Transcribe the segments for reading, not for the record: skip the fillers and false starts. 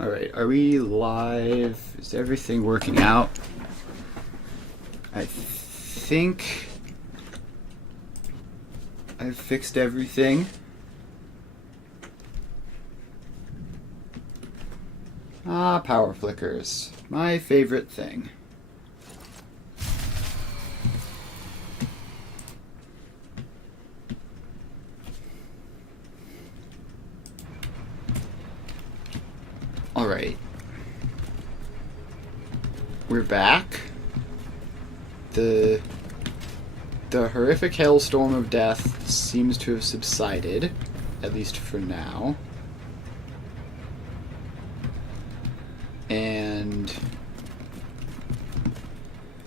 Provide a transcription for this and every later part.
Alright, are we live? Is everything working out? I think I've fixed everything. Ah, power flickers. My favorite thing. Alright. We're back. The horrific hailstorm of death seems to have subsided, at least for now. And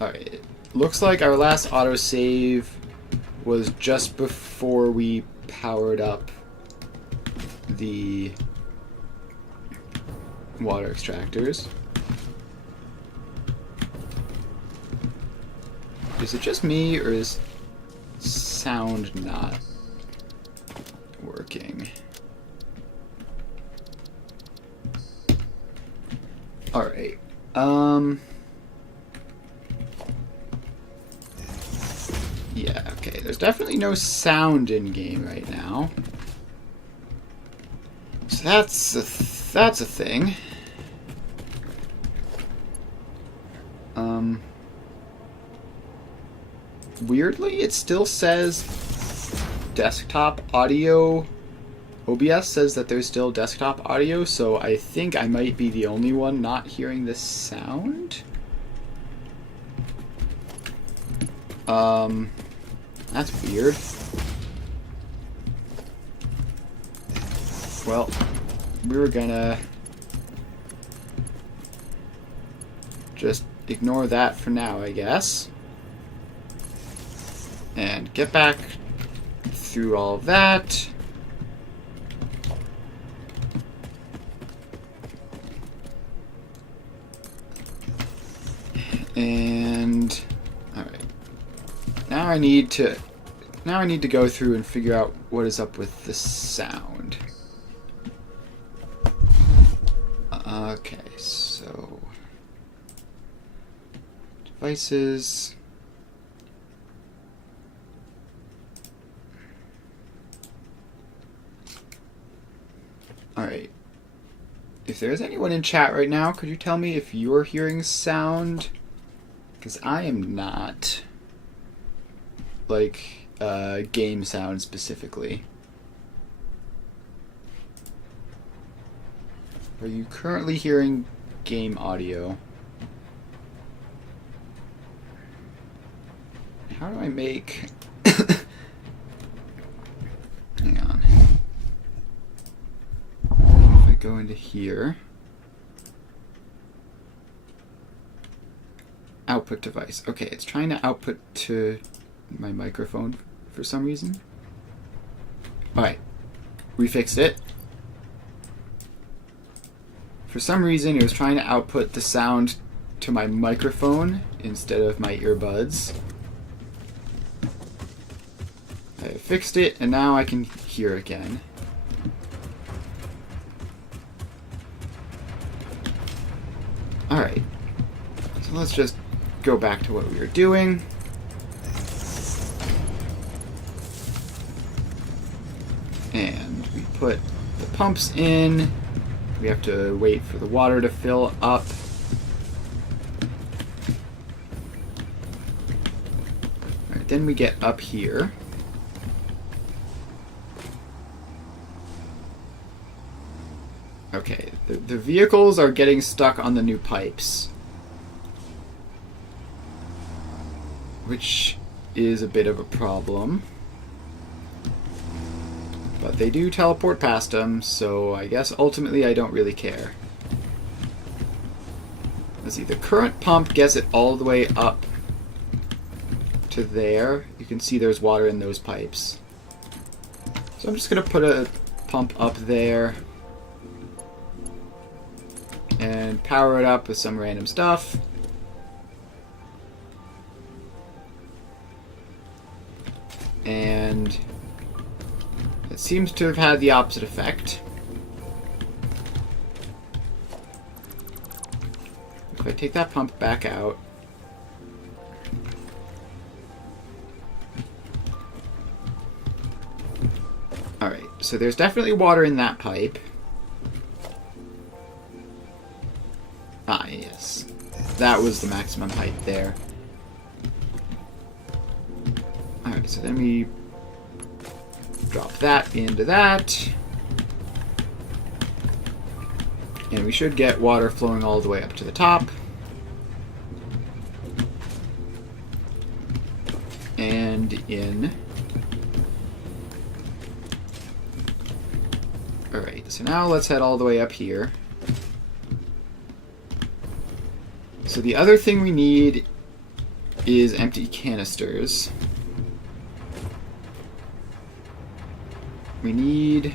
alright, it looks like our last autosave was just before we powered up the water extractors. Is it just me, or is sound not working? Alright, yeah, okay, there's definitely no sound in game right now. So that's a thing. Weirdly, it still says desktop audio. OBS says that there's still desktop audio, so I think I might be the only one not hearing this sound. That's weird. Well, we were gonna just ignore that for now, I guess. And get back through all of that. And alright. Now I need to go through and figure out what is up with the sound. Okay, so devices. Alright. If there's anyone in chat right now, could you tell me if you're hearing sound? Because I am not. Like, game sound specifically. Are you currently hearing game audio? How do I make... Hang on. If I go into here... Output device. Okay, it's trying to output to my microphone for some reason. Alright. We fixed it. For some reason, it was trying to output the sound to my microphone instead of my earbuds. I fixed it, and now I can hear again. Alright. So let's just go back to what we were doing. And we put the pumps in. We have to wait for the water to fill up. Alright, then we get up here. Okay, the vehicles are getting stuck on the new pipes. Which is a bit of a problem. But they do teleport past them, so I guess ultimately I don't really care. Let's see, the current pump gets it all the way up to there. You can see there's water in those pipes. So I'm just going to put a pump up there and power it up with some random stuff. And it seems to have had the opposite effect. if I take that pump back out, alright, so there's definitely water in that pipe. Ah, yes. That was the maximum height there. Alright, so then we drop that into that. And we should get water flowing all the way up to the top. And in. Alright, so now let's head all the way up here. So the other thing we need is empty canisters. We need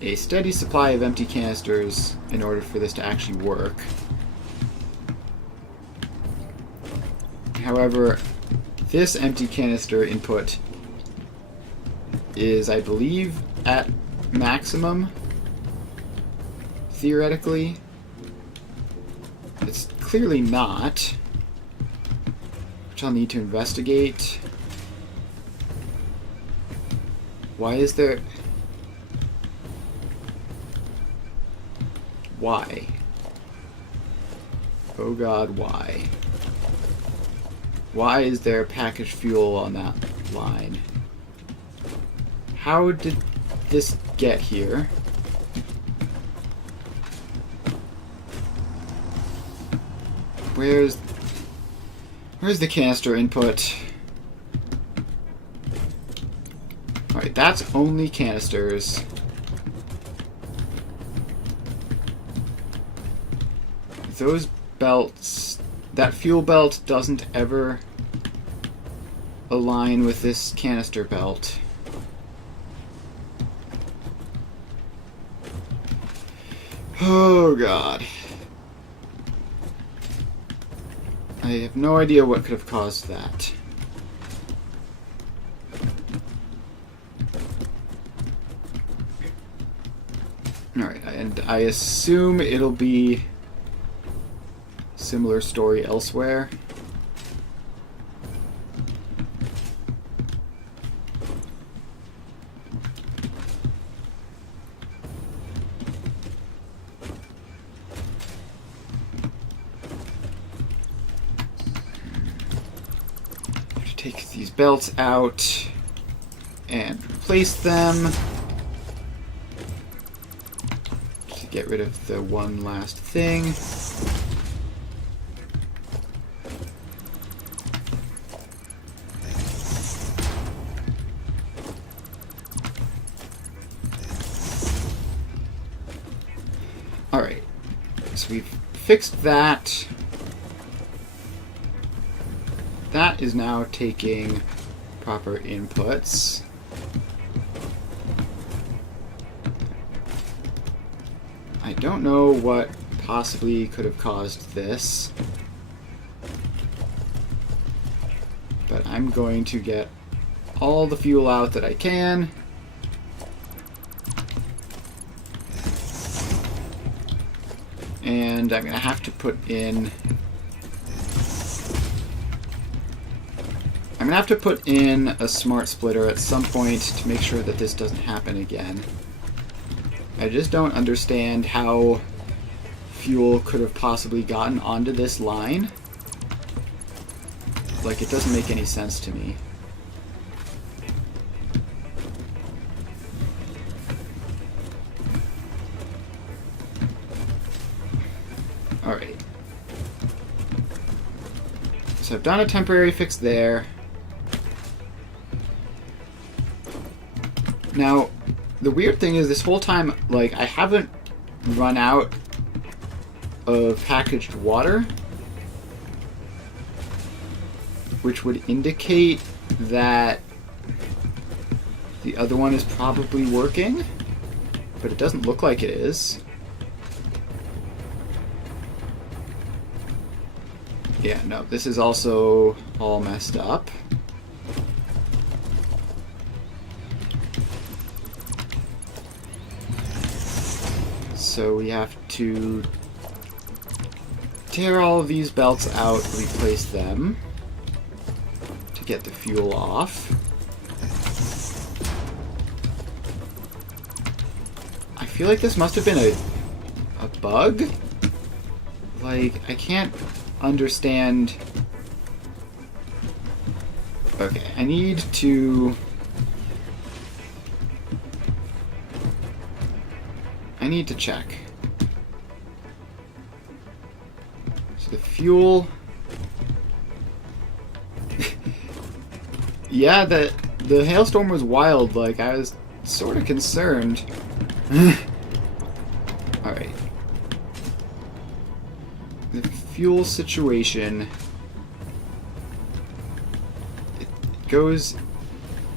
a steady supply of empty canisters in order for this to actually work. However, this empty canister input is, I believe, at maximum, theoretically. It's clearly not, which I'll need to investigate. Why is there... Why? Oh god, why? Why is there packaged fuel on that line? How did this get here? Where's the canister input? Alright, that's only canisters. Those belts, that fuel belt doesn't ever align with this canister belt. Oh god. I have no idea what could have caused that. Alright, and I assume it'll be similar story elsewhere. Take these belts out and replace them to get rid of the one last thing. Alright, so we've fixed that. That is now taking proper inputs. I don't know what possibly could have caused this, but I'm going to get all the fuel out that I can. And I'm going to have to put in... I'm going to have to put in a smart splitter at some point to make sure that this doesn't happen again. I just don't understand how fuel could have possibly gotten onto this line. Like, it doesn't make any sense to me. Alright. So I've done a temporary fix there. Now, the weird thing is this whole time, like, I haven't run out of packaged water, which would indicate that the other one is probably working, but it doesn't look like it is. Yeah, no, this is also all messed up. So we have to tear all of these belts out, replace them to get the fuel off. I feel like this must have been a bug. Like, I can't understand. Okay, I need to check. So the fuel. Yeah, the hailstorm was wild. Like, I was sort of concerned. Alright. The fuel situation. It goes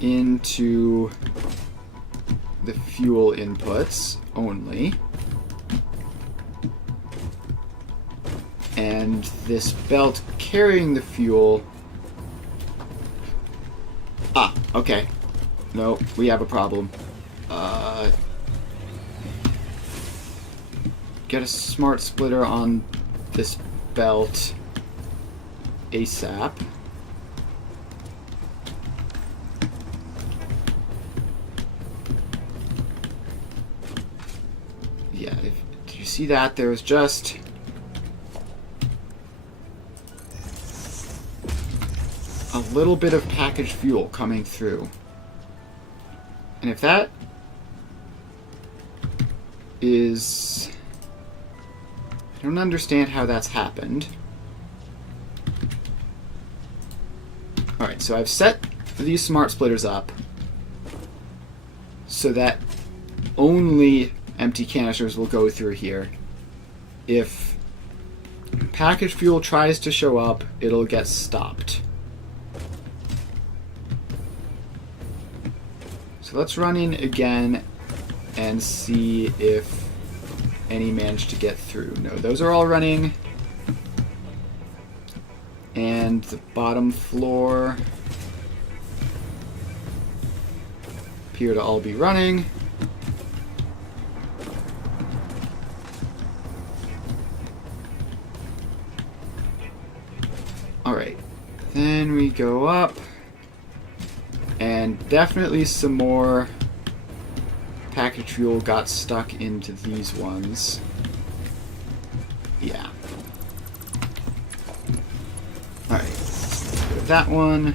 into the fuel inputs only. And this belt carrying the fuel. Ah, okay. No, we have a problem. Get a smart splitter on this belt ASAP. Yeah, do you see that? There's just a little bit of packaged fuel coming through. And if that is... I don't understand how that's happened. Alright, so I've set these smart splitters up so that only empty canisters will go through here. If packaged fuel tries to show up, it'll get stopped. So let's run in again and see if any manage to get through. No, those are all running. And the bottom floor appear to all be running. Alright, then we go up, and definitely some more packaged fuel got stuck into these ones. Yeah. Alright, let's get rid of that one.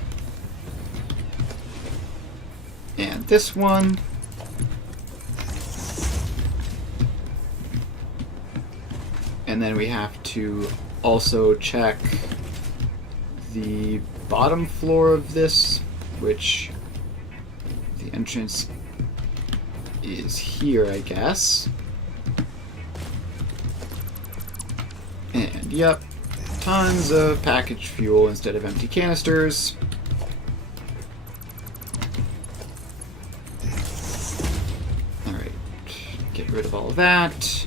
And this one. And then we have to also check the bottom floor of this, which the entrance is here, I guess. And yep, tons of packaged fuel instead of empty canisters. Alright, get rid of all of that.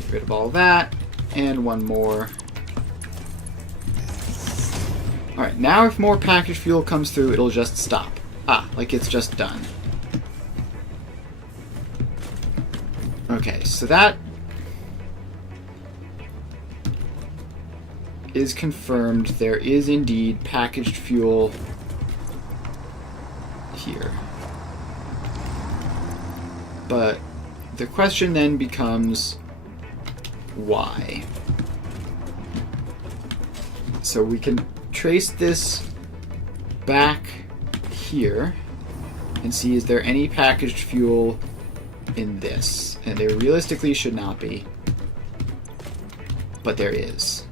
Get rid of all of that. And one more. Alright, now if more packaged fuel comes through, it'll just stop. Ah, like it's just done. Okay, so that is confirmed. There is indeed packaged fuel here. But the question then becomes, why? So we can trace this back here and see, is there any packaged fuel in this? And there realistically should not be, but there is.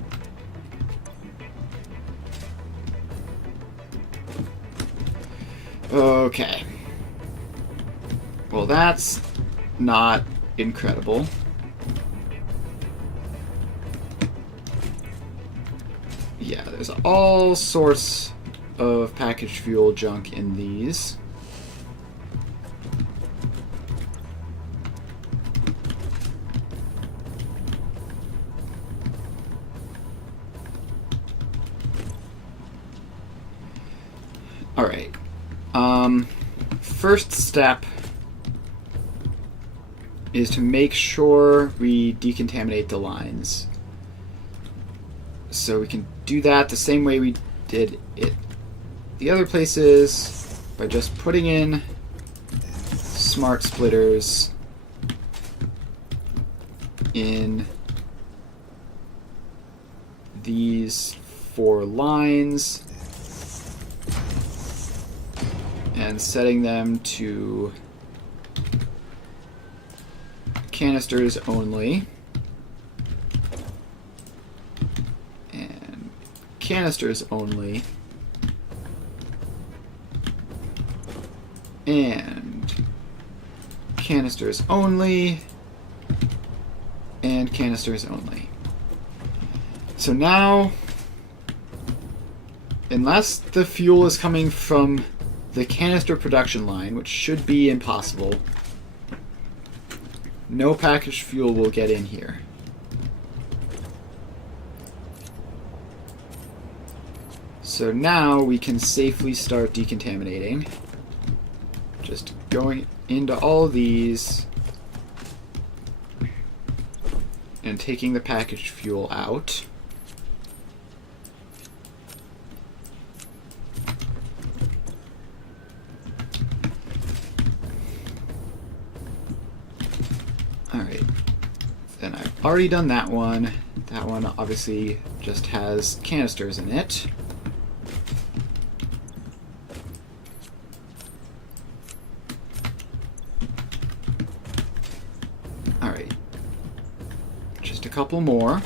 Okay. Well, that's not incredible. Yeah, there's all sorts of packaged fuel junk in these. Alright. First step is to make sure we decontaminate the lines. So we can do that the same way we did it the other places, by just putting in smart splitters in these 4 lines and setting them to canisters only, and canisters only, and canisters only, and canisters only. So now, unless the fuel is coming from the canister production line, which should be impossible, no packaged fuel will get in here. So now we can safely start decontaminating. Just going into all of these and taking the packaged fuel out. Alright, then I've already done that one. That one obviously just has canisters in it. Alright, just a couple more.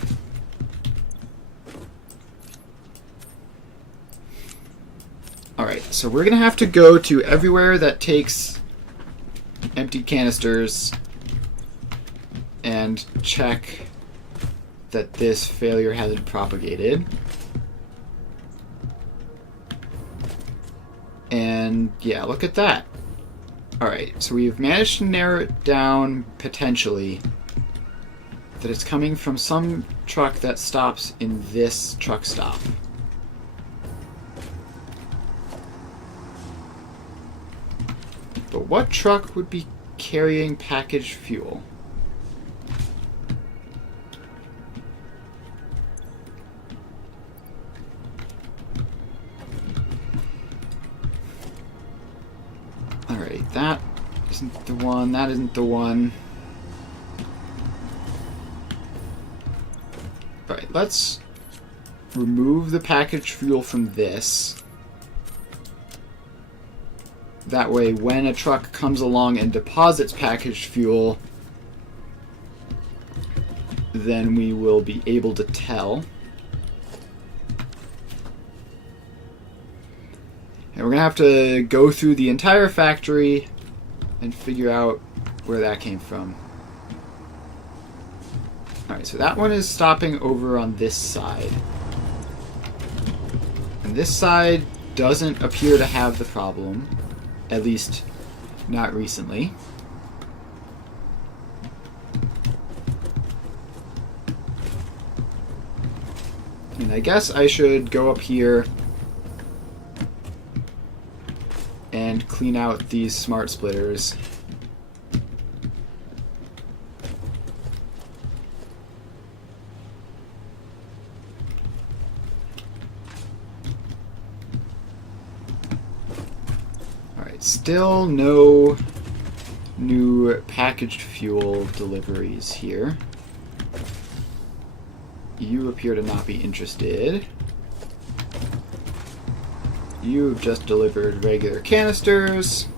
Alright, so we're going to have to go to everywhere that takes empty canisters and check that this failure hasn't propagated. And yeah, look at that. Alright, so we've managed to narrow it down potentially that it's coming from some truck that stops in this truck stop. But what truck would be carrying packaged fuel? Alright, that isn't the one, that isn't the one. Alright, let's remove the packaged fuel from this. That way, when a truck comes along and deposits packaged fuel, then we will be able to tell. And we're going to have to go through the entire factory and figure out where that came from. Alright, so that one is stopping over on this side. And this side doesn't appear to have the problem. At least, not recently. And I guess I should go up here and clean out these smart splitters. Still no new packaged fuel deliveries here. You appear to not be interested. You've just delivered regular canisters.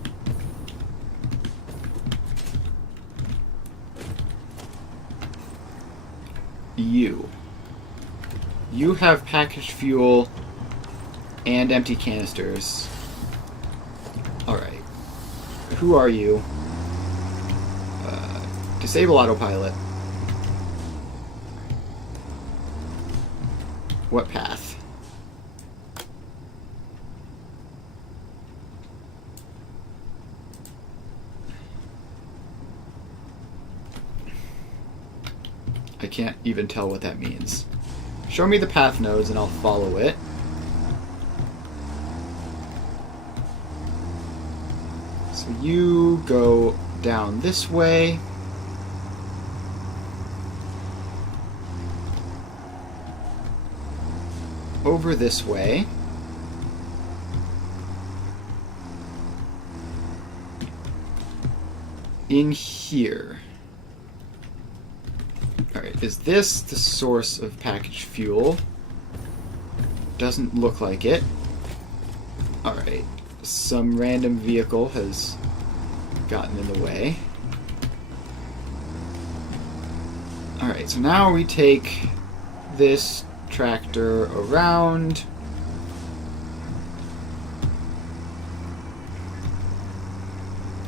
You have packaged fuel and empty canisters. Alright. Who are you? Disable autopilot. What path? I can't even tell what that means. Show me the path nodes and I'll follow it. So you go down this way. over this way. In here. Alright, is this the source of packaged fuel? Doesn't look like it. Alright, some random vehicle has gotten in the way. Alright, so now we take this tractor around.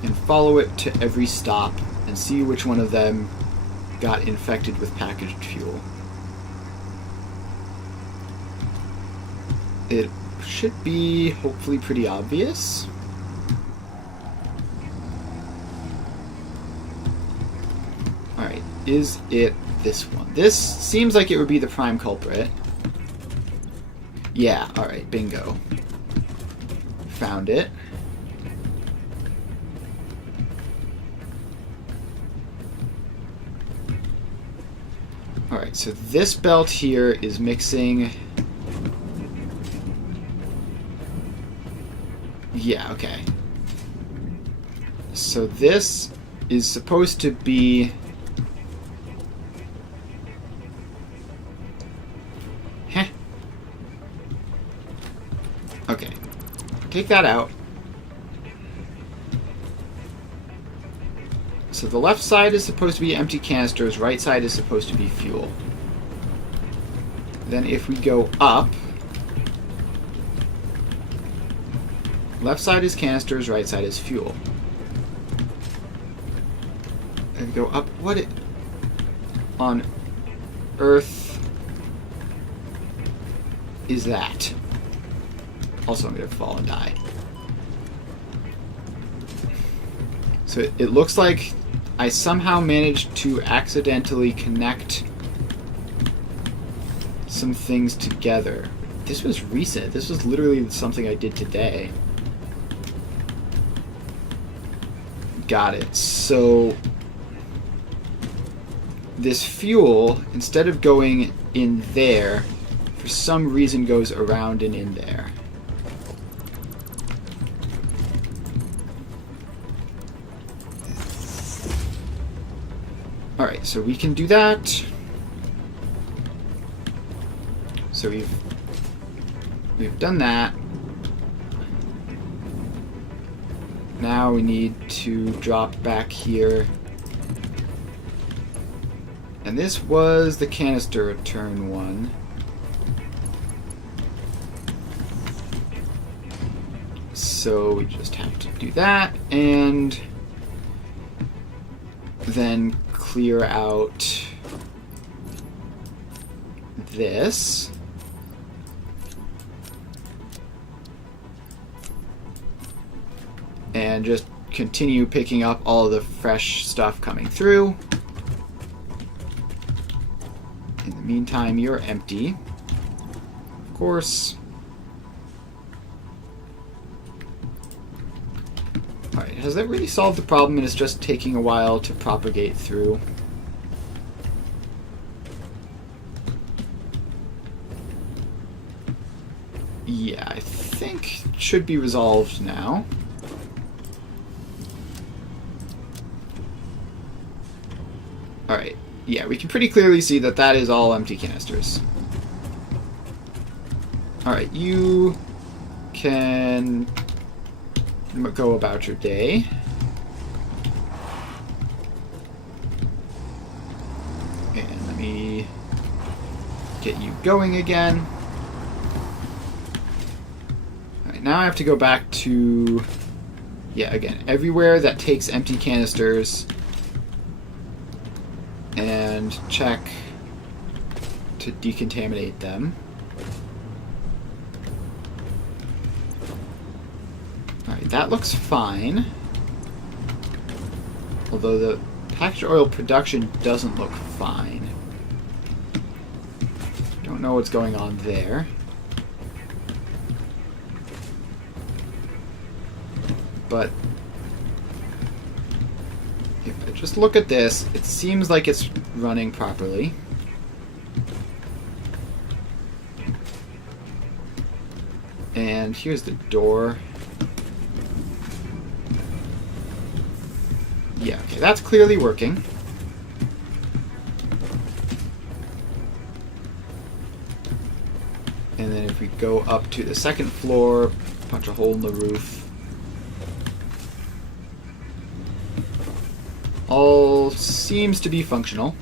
And follow it to every stop and see which one of them got infected with packaged fuel. It should be hopefully pretty obvious. Alright, is it this one? This seems like it would be the prime culprit. Yeah, alright, bingo. Found it. Alright, so this belt here is mixing... Yeah, okay. So this is supposed to be... Heh. Okay. Take that out. So the left side is supposed to be empty canisters, right side is supposed to be fuel. Then if we go up, left side is canisters, right side is fuel. And go up, what on earth is that? Also I'm going to fall and die. So it looks like I somehow managed to accidentally connect some things together. This was recent. This was literally something I did today. Got it. So this fuel, instead of going in there, for some reason goes around and in there. Alright, so we can do that. So we've done that. Now we need to drop back here. And this was the canister return one. So we just have to do that and then clear out this. And just continue picking up all of the fresh stuff coming through. In the meantime, you're empty. Of course. Alright, has that really solved the problem and it's just taking a while to propagate through? Yeah, I think it should be resolved now. Alright, yeah, we can pretty clearly see that that is all empty canisters. Alright, you can go about your day. And let me get you going again. Alright, now I have to go back to, yeah, again, everywhere that takes empty canisters and check to decontaminate them. Alright, that looks fine. Although the packaged oil production doesn't look fine. Don't know what's going on there. But if I just look at this, it seems like it's running properly. And here's the door. Yeah, okay, that's clearly working. And then if we go up to the second floor, punch a hole in the roof. All seems to be functional.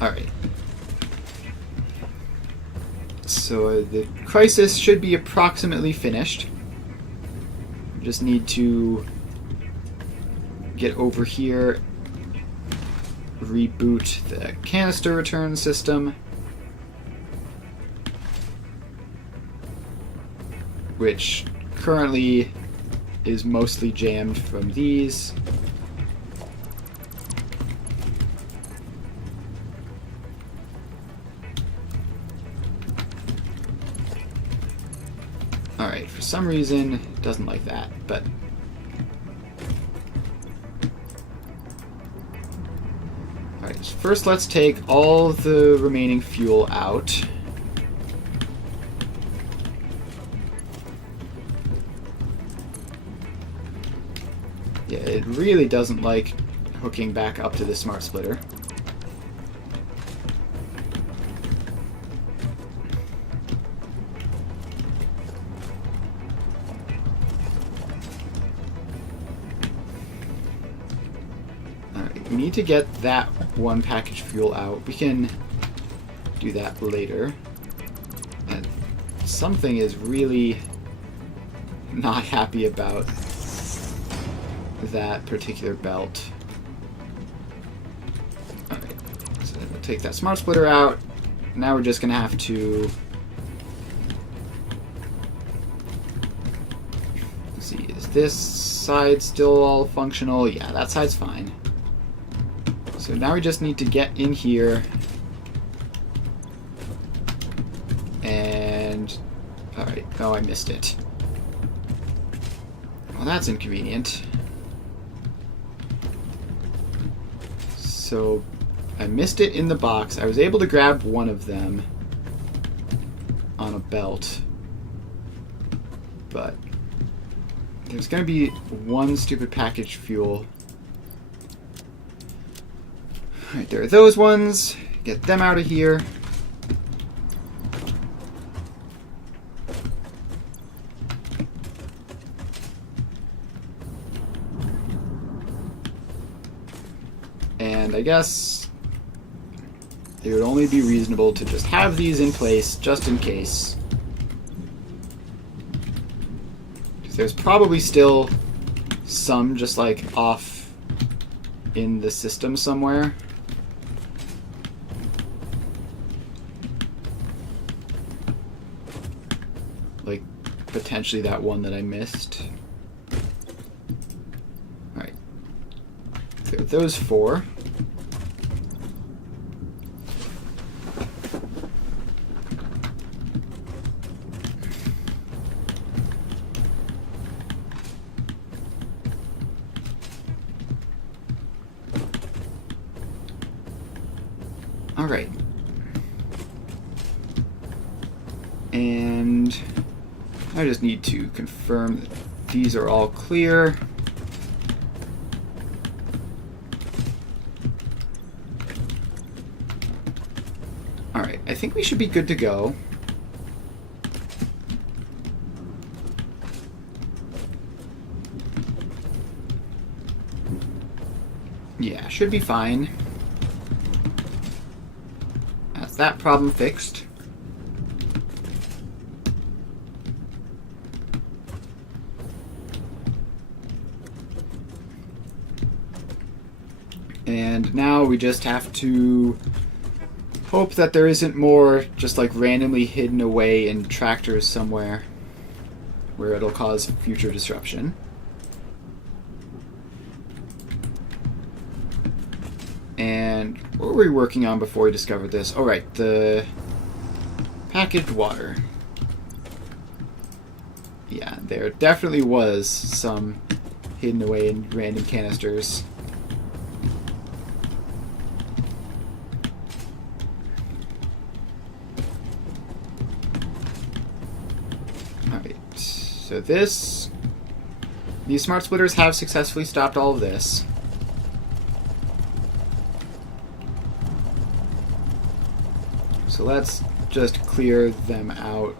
Alright. So the crisis should be approximately finished. We just need to get over here, reboot the canister return system, which currently is mostly jammed from these. Alright, for some reason it doesn't like that, but alright, so first let's take all the remaining fuel out. Yeah, it really doesn't like hooking back up to the smart splitter. Alright, we need to get that one package fuel out. We can do that later. And something is really not happy about that particular belt. Alright, so we'll take that smart splitter out. Now we're just going to have to... Let's see, is this side still all functional? Yeah, that side's fine. So now we just need to get in here and... Alright, oh, I missed it. Well, that's inconvenient. So I missed it in the box. I was able to grab one of them on a belt, but there's going to be one stupid package fuel. Alright, there are those ones. Get them out of here. And I guess it would only be reasonable to just have these in place just in case. Because there's probably still some just like off in the system somewhere. Like potentially that one that I missed. Alright. There are those four. Alright. And I just need to confirm that these are all clear. Alright, I think we should be good to go. Yeah, should be fine. That's that problem fixed. And now we just have to hope that there isn't more just like randomly hidden away in tractors somewhere where it'll cause future disruption. And what were we working on before we discovered this? Oh, right, the packaged water. Yeah, there definitely was some hidden away in random canisters. So these smart splitters have successfully stopped all of this. So let's just clear them out.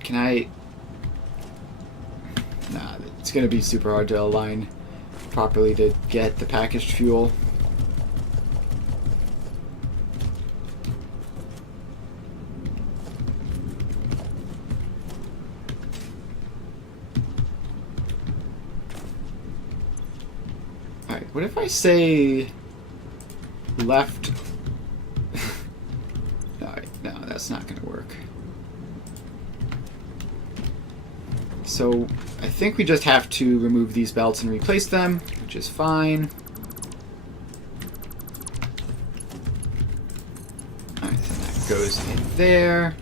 Can I... Nah, it's going to be super hard to align properly to get the packaged fuel. Alright, what if I say left? Alright, no, that's not going to work. So I think we just have to remove these belts and replace them, which is fine. Alright, then that goes in there.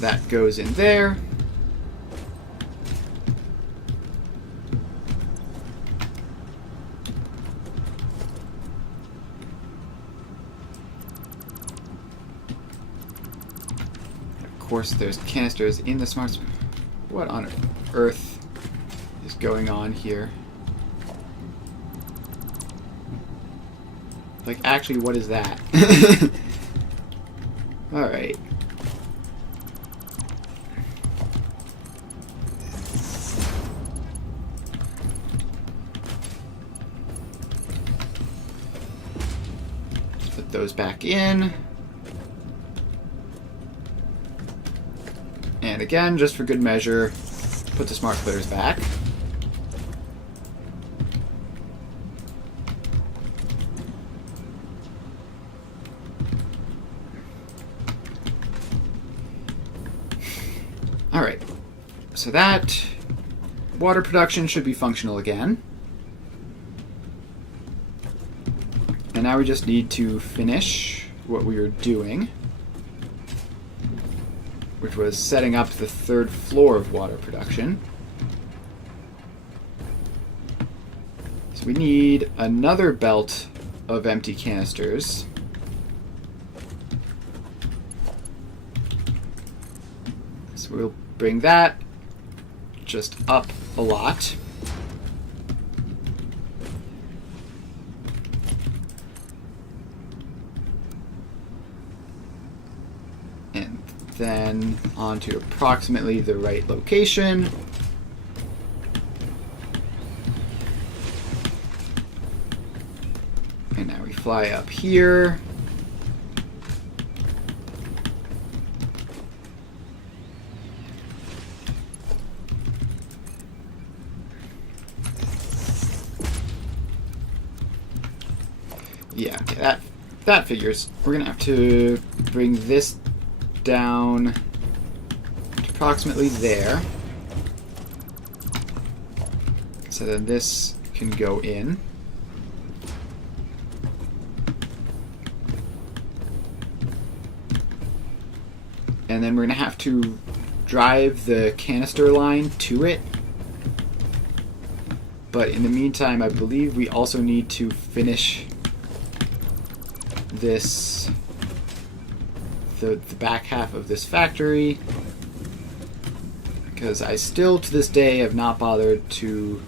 That goes in there. Of course, there's canisters in the smart... What on earth is going on here? Like, actually, what is that? Alright. Put those back in. And again, just for good measure, put the smart splitters back. Alright, so that water production should be functional again. And now we just need to finish what we were doing, which was setting up the third floor of water production. So we need another belt of empty canisters. So we'll bring that just up a lot. Then onto approximately the right location. And now we fly up here. Yeah, okay, that figures. We're gonna have to bring this down to approximately there. So then this can go in. And then we're going to have to drive the canister line to it. But in the meantime, I believe we also need to finish this the back half of this factory, because I still to this day have not bothered to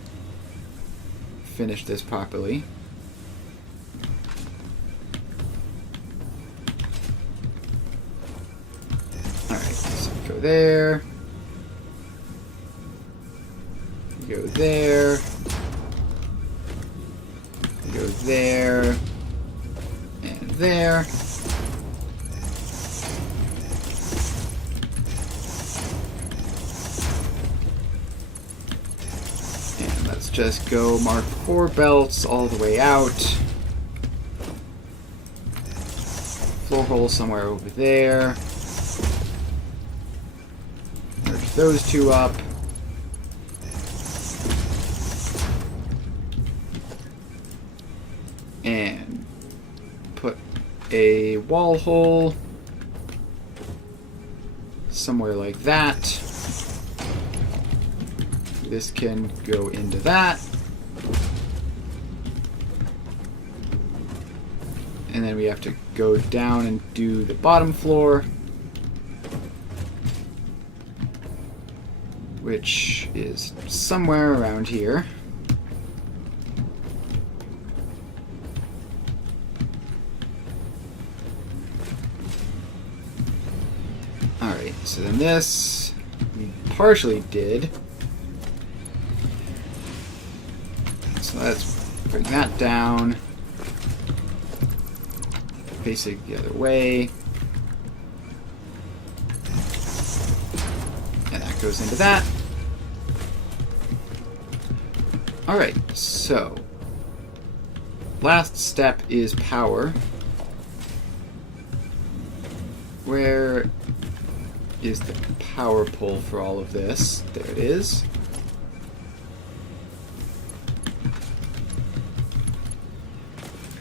finish this properly. Alright, so go there, go there, go there, and there. Just go mark 4 belts all the way out. Floor hole somewhere over there. Merge those 2 up. And put a wall hole somewhere like that. This can go into that. And then we have to go down and do the bottom floor, which is somewhere around here. Alright, so then this we partially did. So let's bring that down. Face it the other way. And that goes into that. Alright, so last step is power. Where is the power pole for all of this? There it is.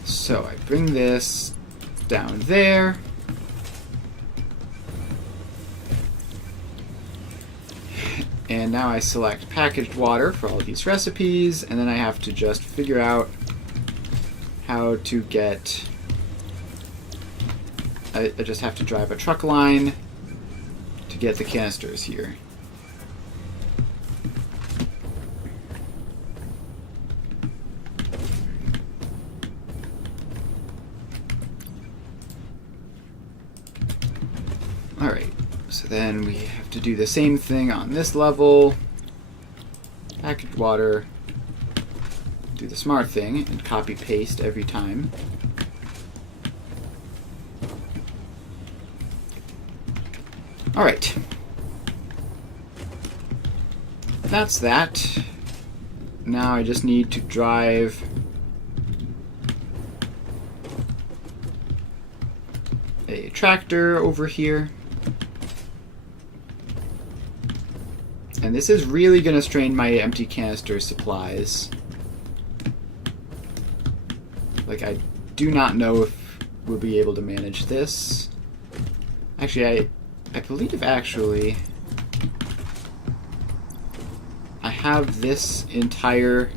So I bring this down there. And now I select packaged water for all these recipes, and then I have to just figure out how to get... I just have to drive a truck line to get the canisters here. Alright, so then we have to do the same thing on this level. Packaged water. Do the smart thing and copy paste every time. Alright. That's that. Now I just need to drive a tractor over here. And this is really going to strain my empty canister supplies. Like, I do not know if we'll be able to manage this. Actually, I believe actually I have this entire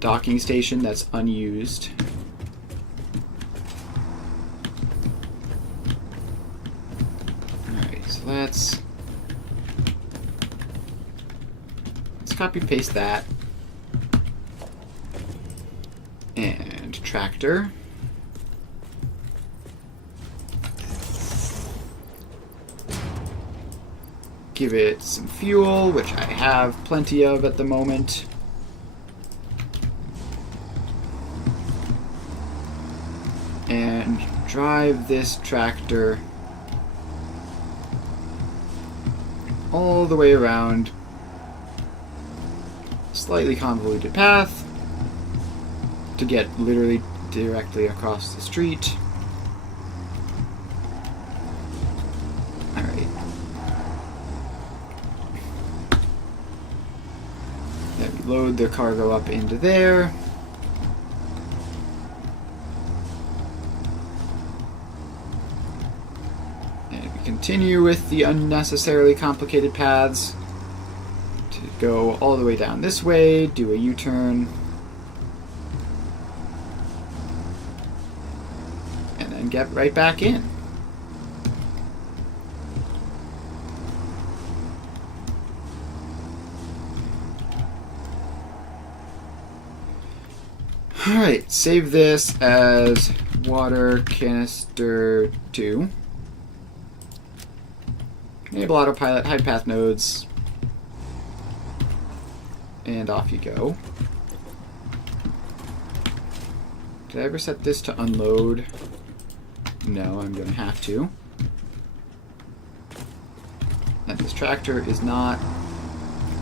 docking station that's unused. Alright, so let's copy paste that. And tractor. Give it some fuel, which I have plenty of at the moment. And drive this tractor all the way around. Slightly convoluted path to get literally directly across the street. Alright. Then we load the cargo up into there. And we continue with the unnecessarily complicated paths. Go all the way down this way, do a U-turn, and then get right back in. Alright, save this as water canister 2. Enable autopilot, hide path nodes. And off you go. Did I ever set this to unload? No, I'm going to have to. And this tractor is not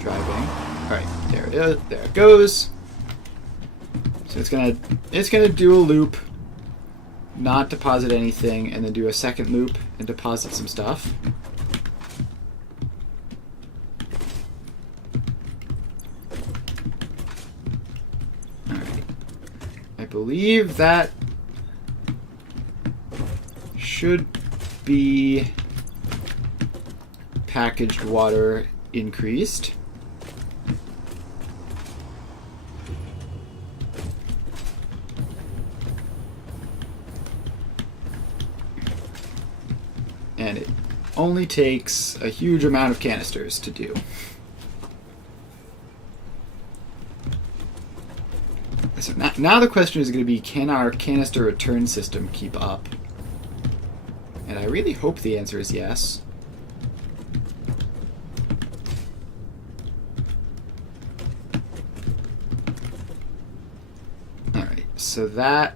driving. Alright, there it is. There it goes. So it's gonna do a loop, not deposit anything, and then do a second loop and deposit some stuff. I believe that should be packaged water increased. And it only takes a huge amount of canisters to do. So now the question is going to be, can our canister return system keep up? And I really hope the answer is yes. Alright, so that's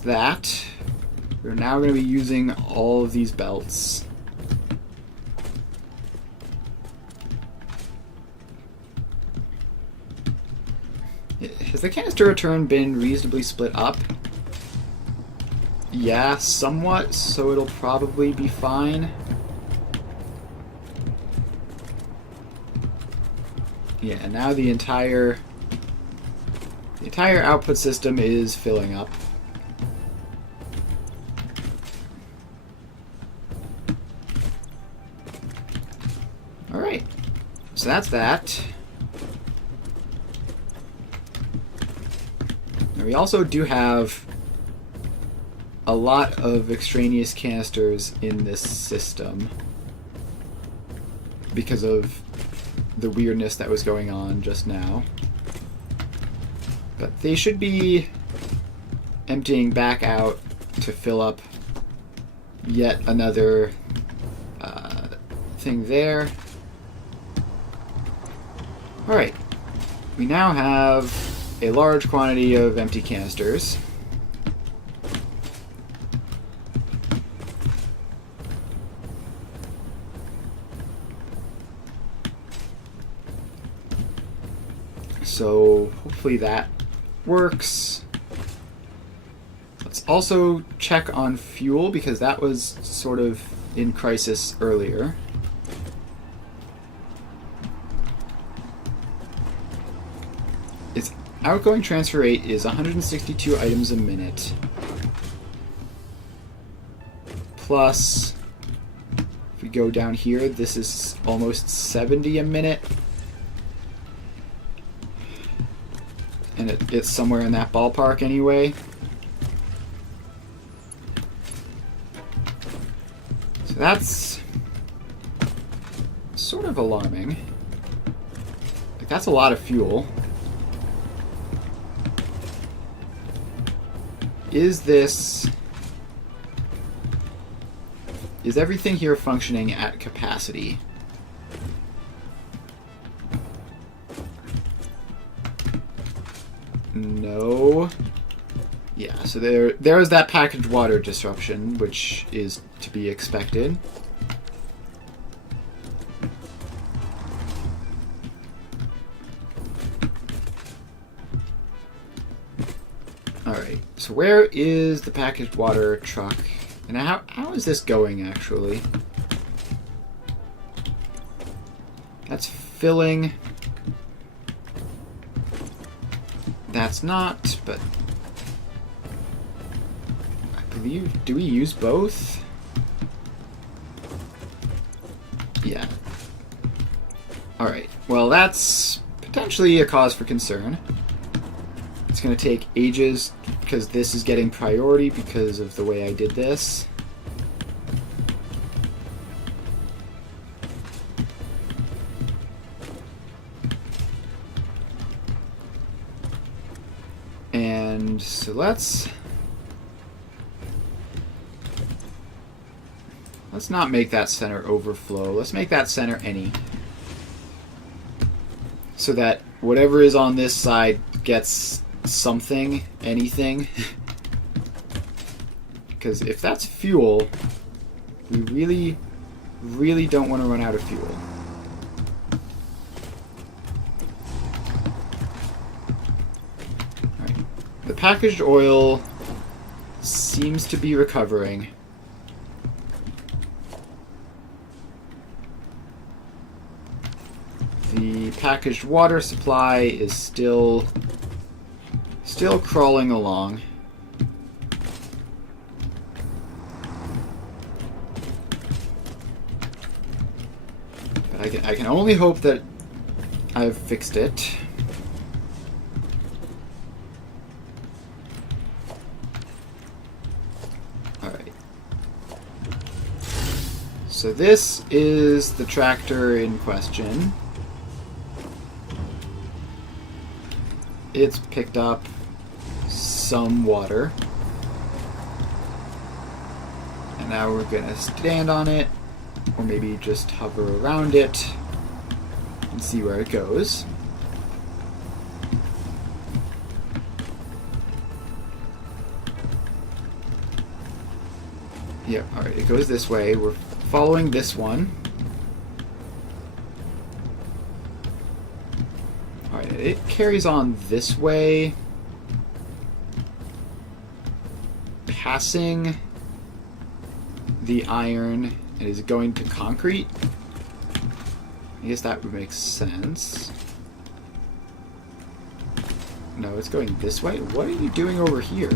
that. We're now going to be using all of these belts. Has the canister return been reasonably split up? Yeah, somewhat, so it'll probably be fine. Yeah, and now the entire output system is filling up. Alright, so that's that. And we also do have a lot of extraneous canisters in this system because of the weirdness that was going on just now. But they should be emptying back out to fill up yet another thing there. Alright, we now have a large quantity of empty canisters. So hopefully that works. Let's also check on fuel because that was sort of in crisis earlier. Its outgoing transfer rate is 162 items a minute. Plus, if we go down here, this is almost 70 a minute. And it's somewhere in that ballpark anyway. So that's sort of alarming. Like, that's a lot of fuel. Is everything here functioning at capacity? No. Yeah, so there is that packaged water disruption, which is to be expected. Alright, so where is the packaged water truck? And how is this going, actually? That's filling. That's not, but I believe, do we use both? Yeah. Alright, well that's potentially a cause for concern. It's going to take ages because this is getting priority because of the way I did this. And so let's not make that center overflow. Let's make that center any. So that whatever is on this side gets something, anything. Because if that's fuel, we really, really don't want to run out of fuel. Alright. The packaged oil seems to be recovering. The packaged water supply is still crawling along. But I can only hope that I've fixed it. So this is the tractor in question. It's picked up some water. And now we're gonna stand on it, or maybe just hover around it and see where it goes. Yep, alright, it goes this way. We're following this one. Alright, it carries on this way, passing the iron, and is going to concrete. I guess that would make sense. No, it's going this way? What are you doing over here?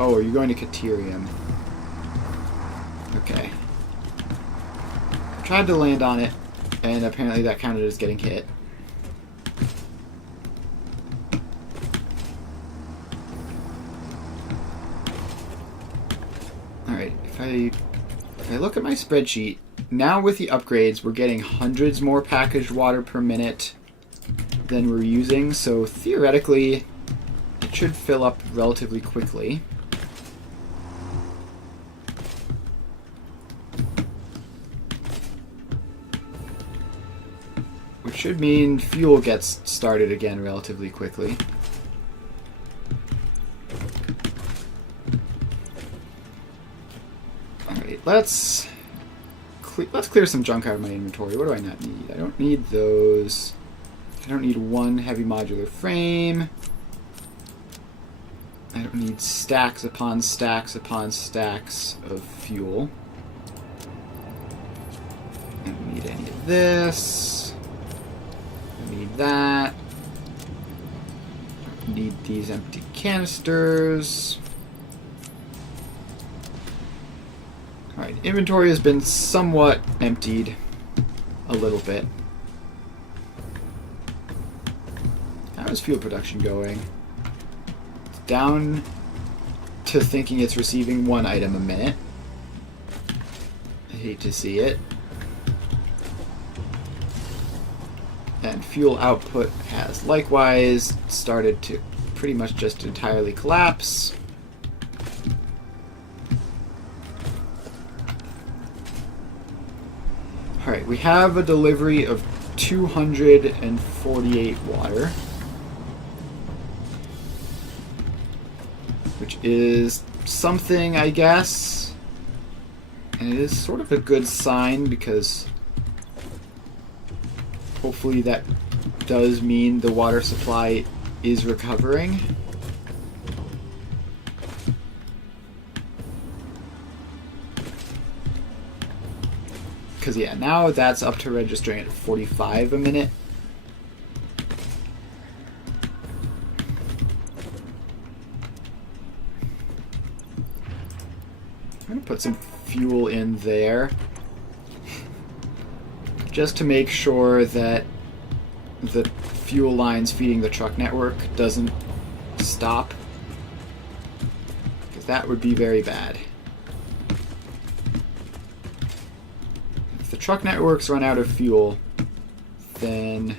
Oh, are you going to Caterium? Okay. I tried to land on it, and apparently that counted as getting hit. Alright, if I look at my spreadsheet, now with the upgrades, we're getting hundreds more packaged water per minute than we're using, so theoretically, it should fill up relatively quickly. Which should mean fuel gets started again relatively quickly. Alright, let's clear some junk out of my inventory. What do I not need? I don't need those. I don't need one heavy modular frame. I don't need stacks upon stacks upon stacks of fuel. I don't need any of this. I don't need that. I don't need these empty canisters. Alright, inventory has been somewhat emptied a little bit. How is fuel production going? It's down to thinking it's receiving one item a minute. I hate to see it. And fuel output has likewise started to pretty much just entirely collapse. Alright, we have a delivery of 248 water. Which is something, I guess. And it is sort of a good sign because hopefully that does mean the water supply is recovering. Because, yeah, now that's up to registering at 45 a minute. I'm going to put some fuel in there. Just to make sure that the fuel lines feeding the truck network doesn't stop. Because that would be very bad. If the truck networks run out of fuel, then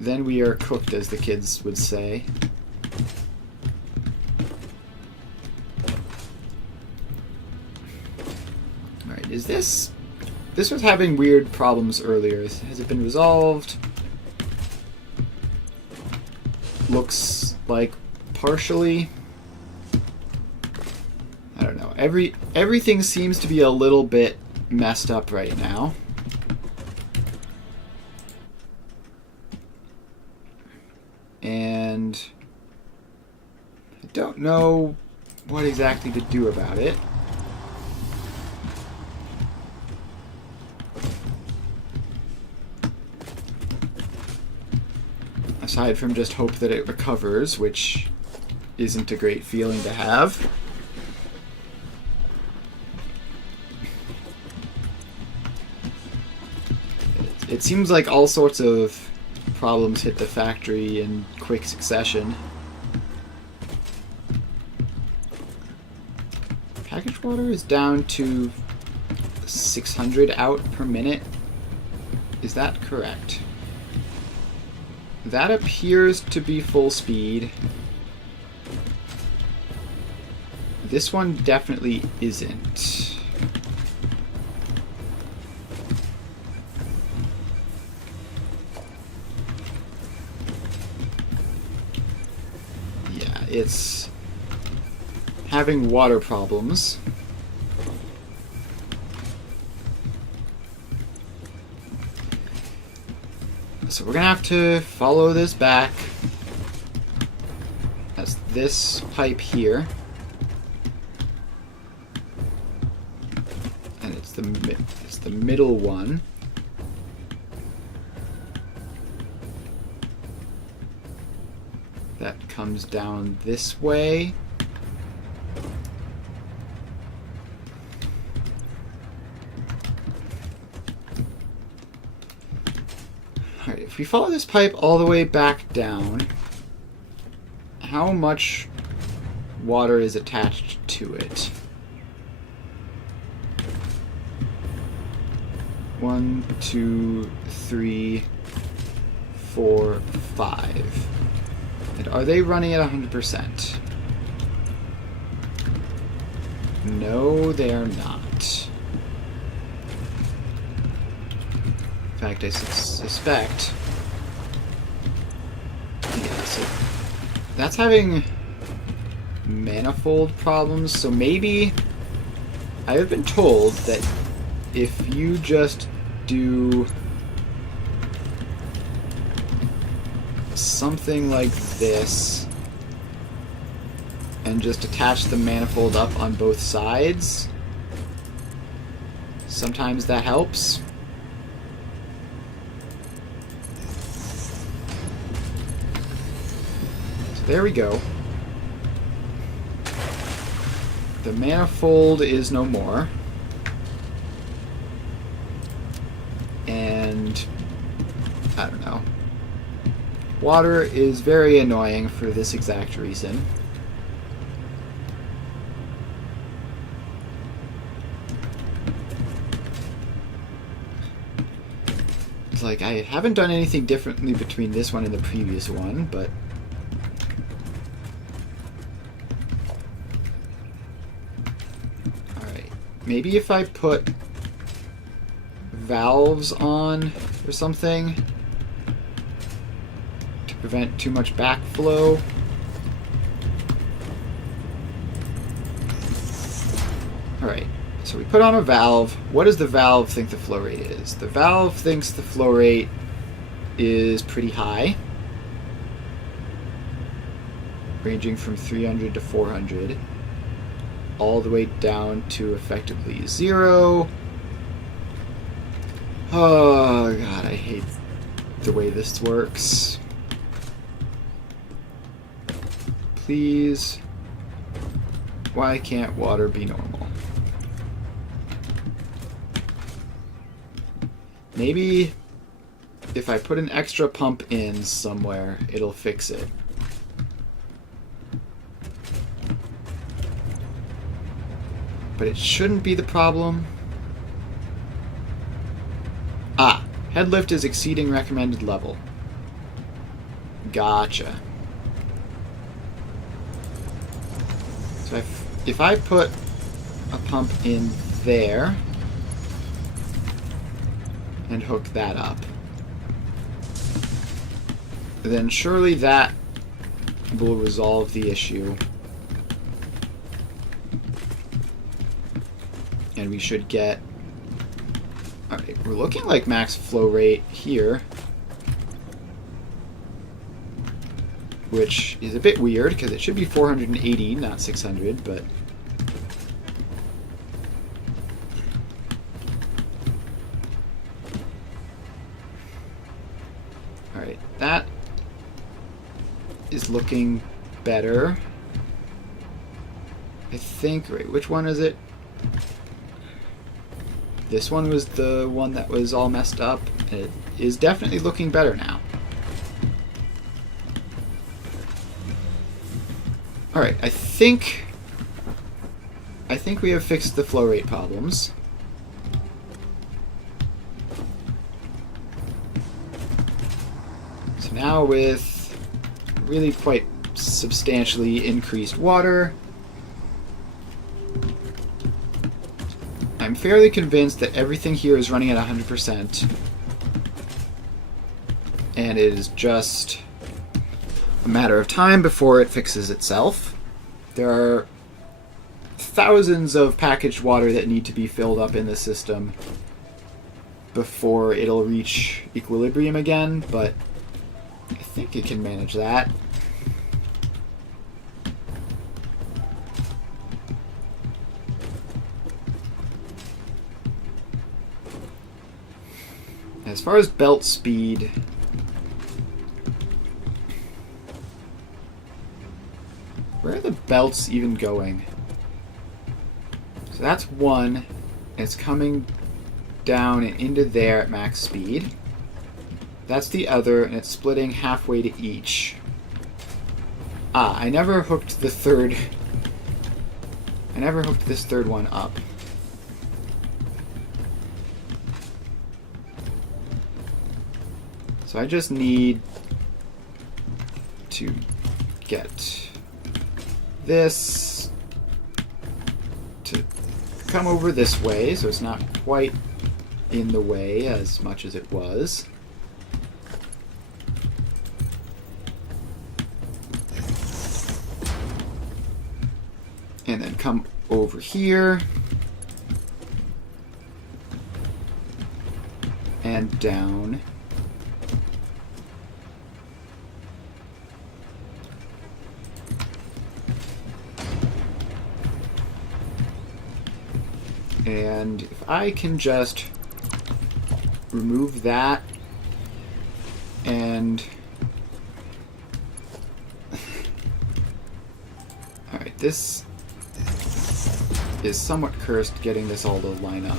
we are cooked, as the kids would say. Alright, is this... This was having weird problems earlier. Has it been resolved? Looks like partially. I don't know. Everything seems to be a little bit messed up right now. And I don't know what exactly to do about it. Aside from just hope that it recovers, which isn't a great feeling to have. It seems like all sorts of problems hit the factory in quick succession. Packaged water is down to the 600 out per minute. Is that correct? That appears to be full speed. This one definitely isn't. Yeah, it's having water problems. So we're gonna have to follow this back. That's this pipe here. And it's the middle one. That comes down this way. Alright, if we follow this pipe all the way back down, how much water is attached to it? 1, 2, 3, 4, 5. And are they running at 100%? No, they're not. In fact, I suspect... Yeah, so that's having manifold problems, so maybe... I have been told that if you just do something like this and just attach the manifold up on both sides, sometimes that helps. So there we go. The manifold is no more. And I don't know. Water is very annoying for this exact reason. It's like I haven't done anything differently between this one and the previous one, but alright. Maybe if I put valves on or something to prevent too much backflow. Alright, so we put on a valve. What does the valve think the flow rate is? The valve thinks the flow rate is pretty high, ranging from 300 to 400, all the way down to effectively 0. Oh god, I hate the way this works. Please. Why can't water be normal? Maybe if I put an extra pump in somewhere, it'll fix it. But it shouldn't be the problem. Ah, head lift is exceeding recommended level. Gotcha. So if I put a pump in there and hook that up, then surely that will resolve the issue. And we should get... Alright, we're looking like max flow rate here, which is a bit weird because it should be 480, not 600, but... Alright, that is looking better. I think, wait, which one is it? This one was the one that was all messed up. It is definitely looking better now. Alright, I think we have fixed the flow rate problems. now with really quite substantially increased water, I'm fairly convinced that everything here is running at 100%, and it is just a matter of time before it fixes itself. There are thousands of packaged water that need to be filled up in the system before it'll reach equilibrium again, but I think it can manage that. As far as belt speed, where are the belts even going? So that's one. It's coming down and into there at max speed. That's the other, and it's splitting halfway to each. Ah, I never hooked the third. I never hooked this third one up. So I just need to get this to come over this way, so it's not quite in the way as much as it was. And then come over here and down. And if I can just remove that and alright, this is somewhat cursed getting this all to line up.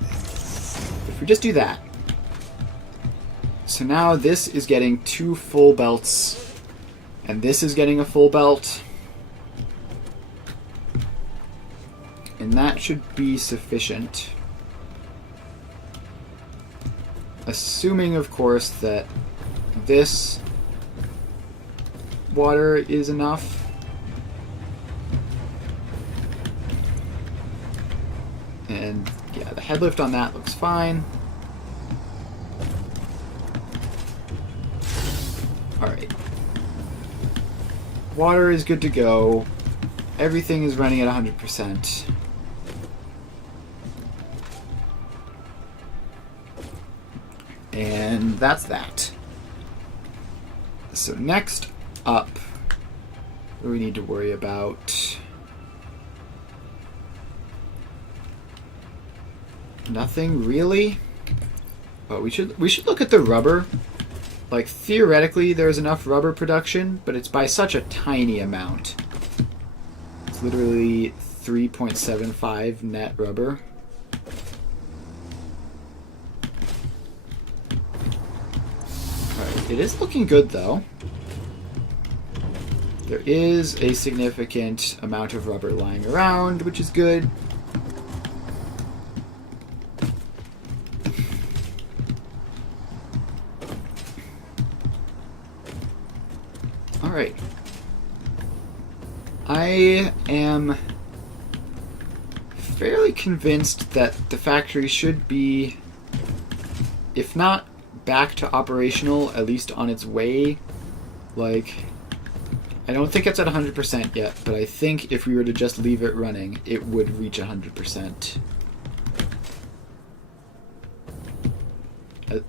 If we just do that. So now this is getting 2 full belts and this is getting a full belt. And that should be sufficient. Assuming, of course, that this water is enough. And yeah, the head lift on that looks fine. Alright. Water is good to go. Everything is running at 100%. And that's that. So next up, what do we need to worry about? Nothing really. But we should look at the rubber. Like theoretically there's enough rubber production, but it's by such a tiny amount. It's literally 3.75 net rubber. It is looking good, though. There is a significant amount of rubber lying around, which is good. Alright. I am fairly convinced that the factory should be, if not back to operational, at least on its way. Like, I don't think it's at 100% yet, but I think if we were to just leave it running, it would reach 100%.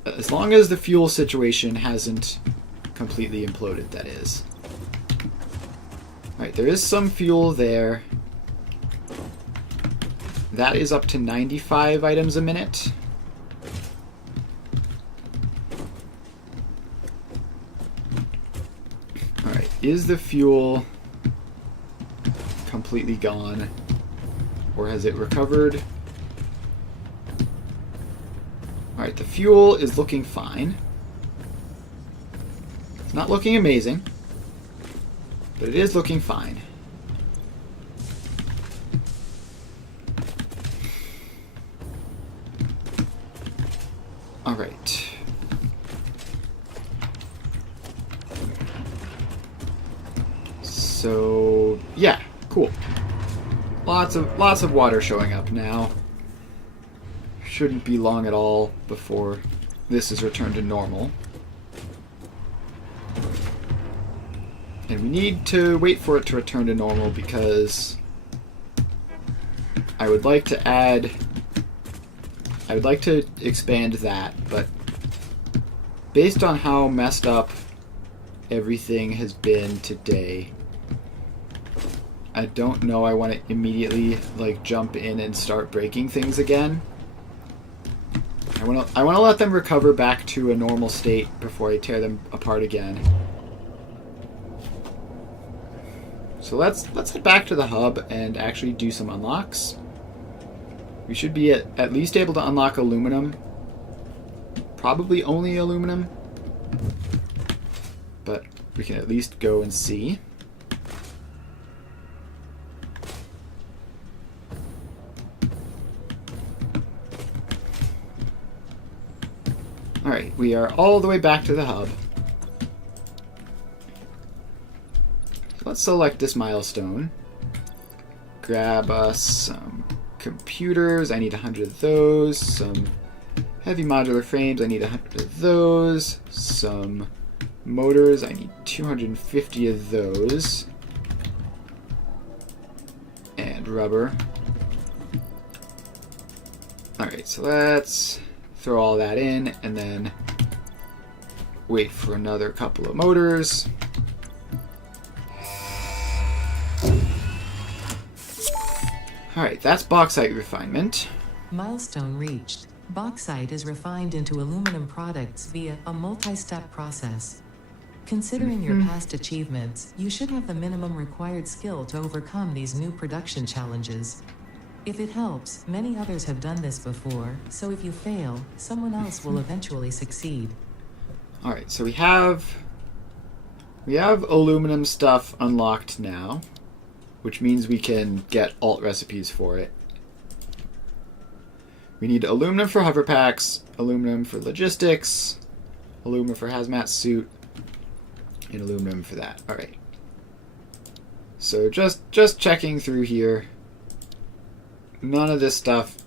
As long as the fuel situation hasn't completely imploded, that is. Alright, there is some fuel there. That is up to 95 items a minute. Alright, is the fuel completely gone? Or has it recovered? Alright, the fuel is looking fine. It's not looking amazing, but it is looking fine. Alright. So yeah, cool. Lots of water showing up now. Shouldn't be long at all before this is returned to normal. And we need to wait for it to return to normal because I would like to expand that, but based on how messed up everything has been today, I don't know I want to immediately like jump in and start breaking things again. I want to let them recover back to a normal state before I tear them apart again. So let's head back to the hub and actually do some unlocks. We should be at least able to unlock aluminum. Probably only aluminum. But we can at least go and see. Alright, we are all the way back to the hub. Let's select this milestone. Grab us some computers. I need 100 of those. Some heavy modular frames. I need 100 of those. Some motors. I need 250 of those. And rubber. Alright, so let's throw all that in and then wait for another couple of motors. Alright, that's bauxite refinement. Milestone reached. Bauxite is refined into aluminum products via a multi-step process. Considering your past achievements, you should have the minimum required skill to overcome these new production challenges. If it helps, many others have done this before, so if you fail, someone else will eventually succeed. Alright, so we have aluminum stuff unlocked now, which means we can get alt recipes for it. We need aluminum for hover packs, aluminum for logistics, aluminum for hazmat suit, and aluminum for that. Alright. So just checking through here. None of this stuff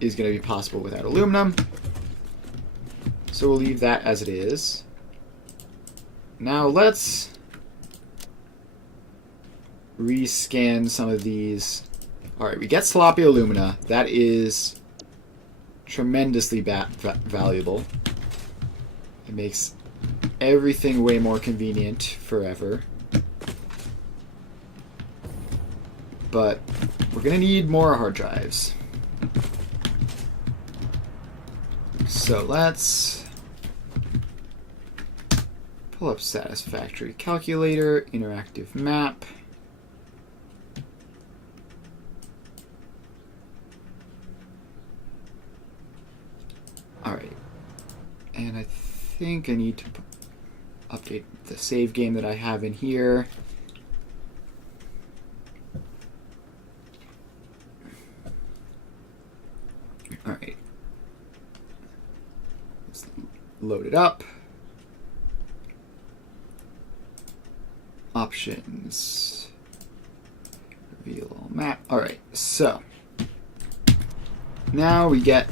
is going to be possible without aluminum. So we'll leave that as it is. Now let's rescan some of these. Alright, we get sloppy alumina. That is tremendously valuable. It makes everything way more convenient forever. But we're going to need more hard drives. So let's pull up Satisfactory Calculator, interactive map. Alright. And I think I need to update the save game that I have in here. Alright. Let's load it up. Options. Reveal all map. Alright, so now we get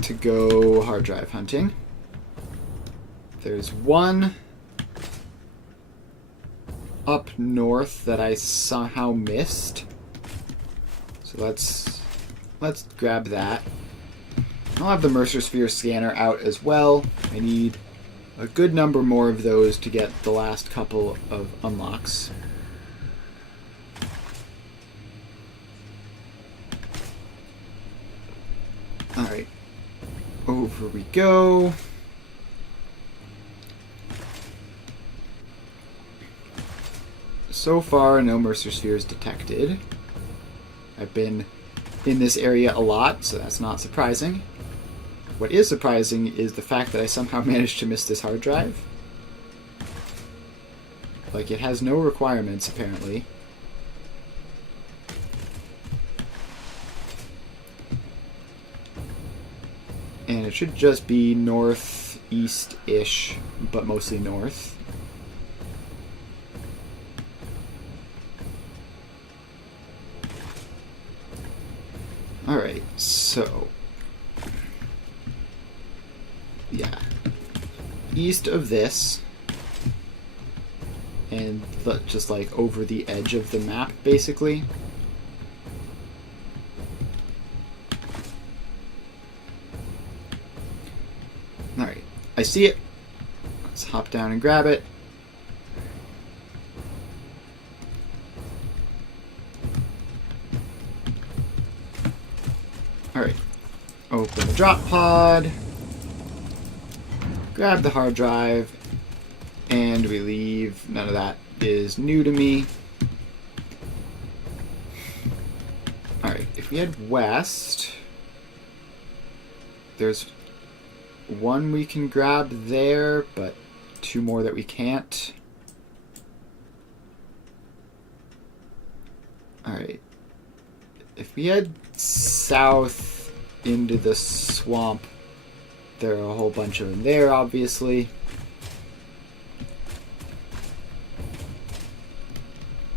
to go hard drive hunting. There's one up north that I somehow missed. So let's grab that. I'll have the Mercer Sphere scanner out as well. I need a good number more of those to get the last couple of unlocks. Alright. Over we go. So far, no Mercer Spheres detected. I've been in this area a lot, so that's not surprising. What is surprising is the fact that I somehow managed to miss this hard drive. Like, it has no requirements, apparently. And it should just be northeast-ish, but mostly north. Alright, so... yeah. East of this, and just like over the edge of the map, basically. Alright, I see it. Let's hop down and grab it. Alright, open the drop pod, grab the hard drive, and we leave. None of that is new to me. Alright, if we head west, there's one we can grab there, but two more that we can't. Alright. If we head south into the swamp, there are a whole bunch of them there, obviously.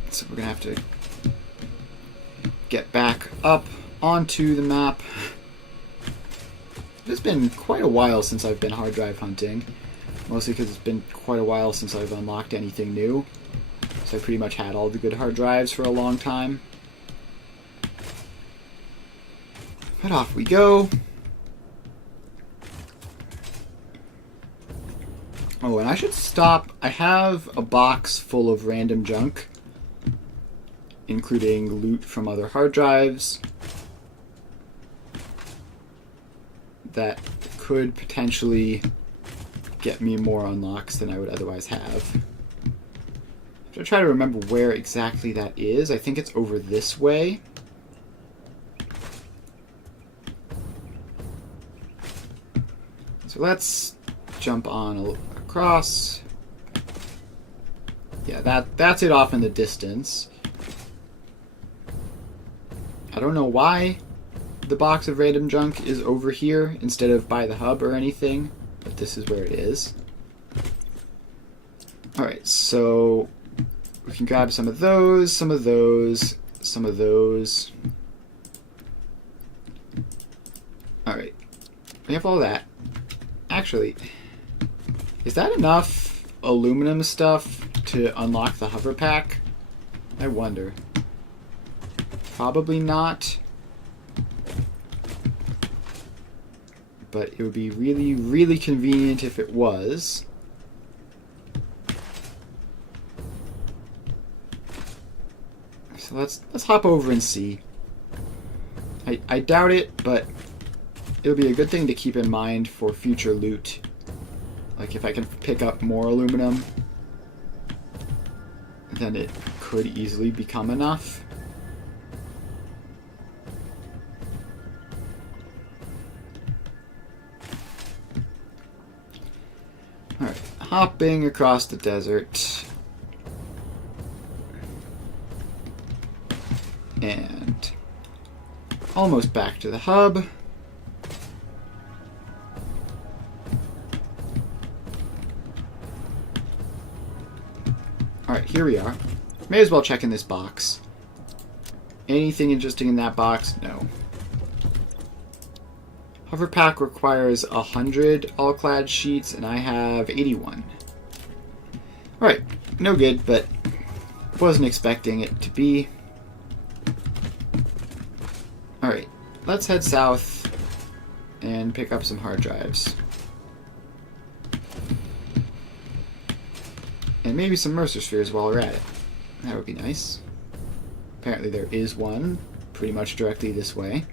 So we're going to have to get back up onto the map. It's been quite a while since I've been hard drive hunting. Mostly because it's been quite a while since I've unlocked anything new. So I pretty much had all the good hard drives for a long time. But off we go. Oh, and I should stop. I have a box full of random junk, including loot from other hard drives that could potentially get me more unlocks than I would otherwise have. I'm trying to remember where exactly that is. I think it's over this way. So let's jump on across. Yeah, that's it off in the distance. I don't know why the box of random junk is over here instead of by the hub or anything, but this is where it is. Alright, so we can grab some of those, some of those, some of those. Alright, we have all that. Actually, is that enough aluminum stuff to unlock the hover pack? I wonder. Probably not. But it would be really, really convenient if it was. So let's hop over and see. I doubt it, but it'll be a good thing to keep in mind for future loot. Like if I can pick up more aluminum, then it could easily become enough. Alright, hopping across the desert. And almost back to the hub. Alright, here we are. May as well check in this box. Anything interesting in that box? No. Hover pack requires 100 all-clad sheets, and I have 81. Alright, no good, but wasn't expecting it to be. Alright, let's head south and pick up some hard drives. And maybe some Mercer spheres while we're at it. That would be nice. Apparently there is one pretty much directly this way.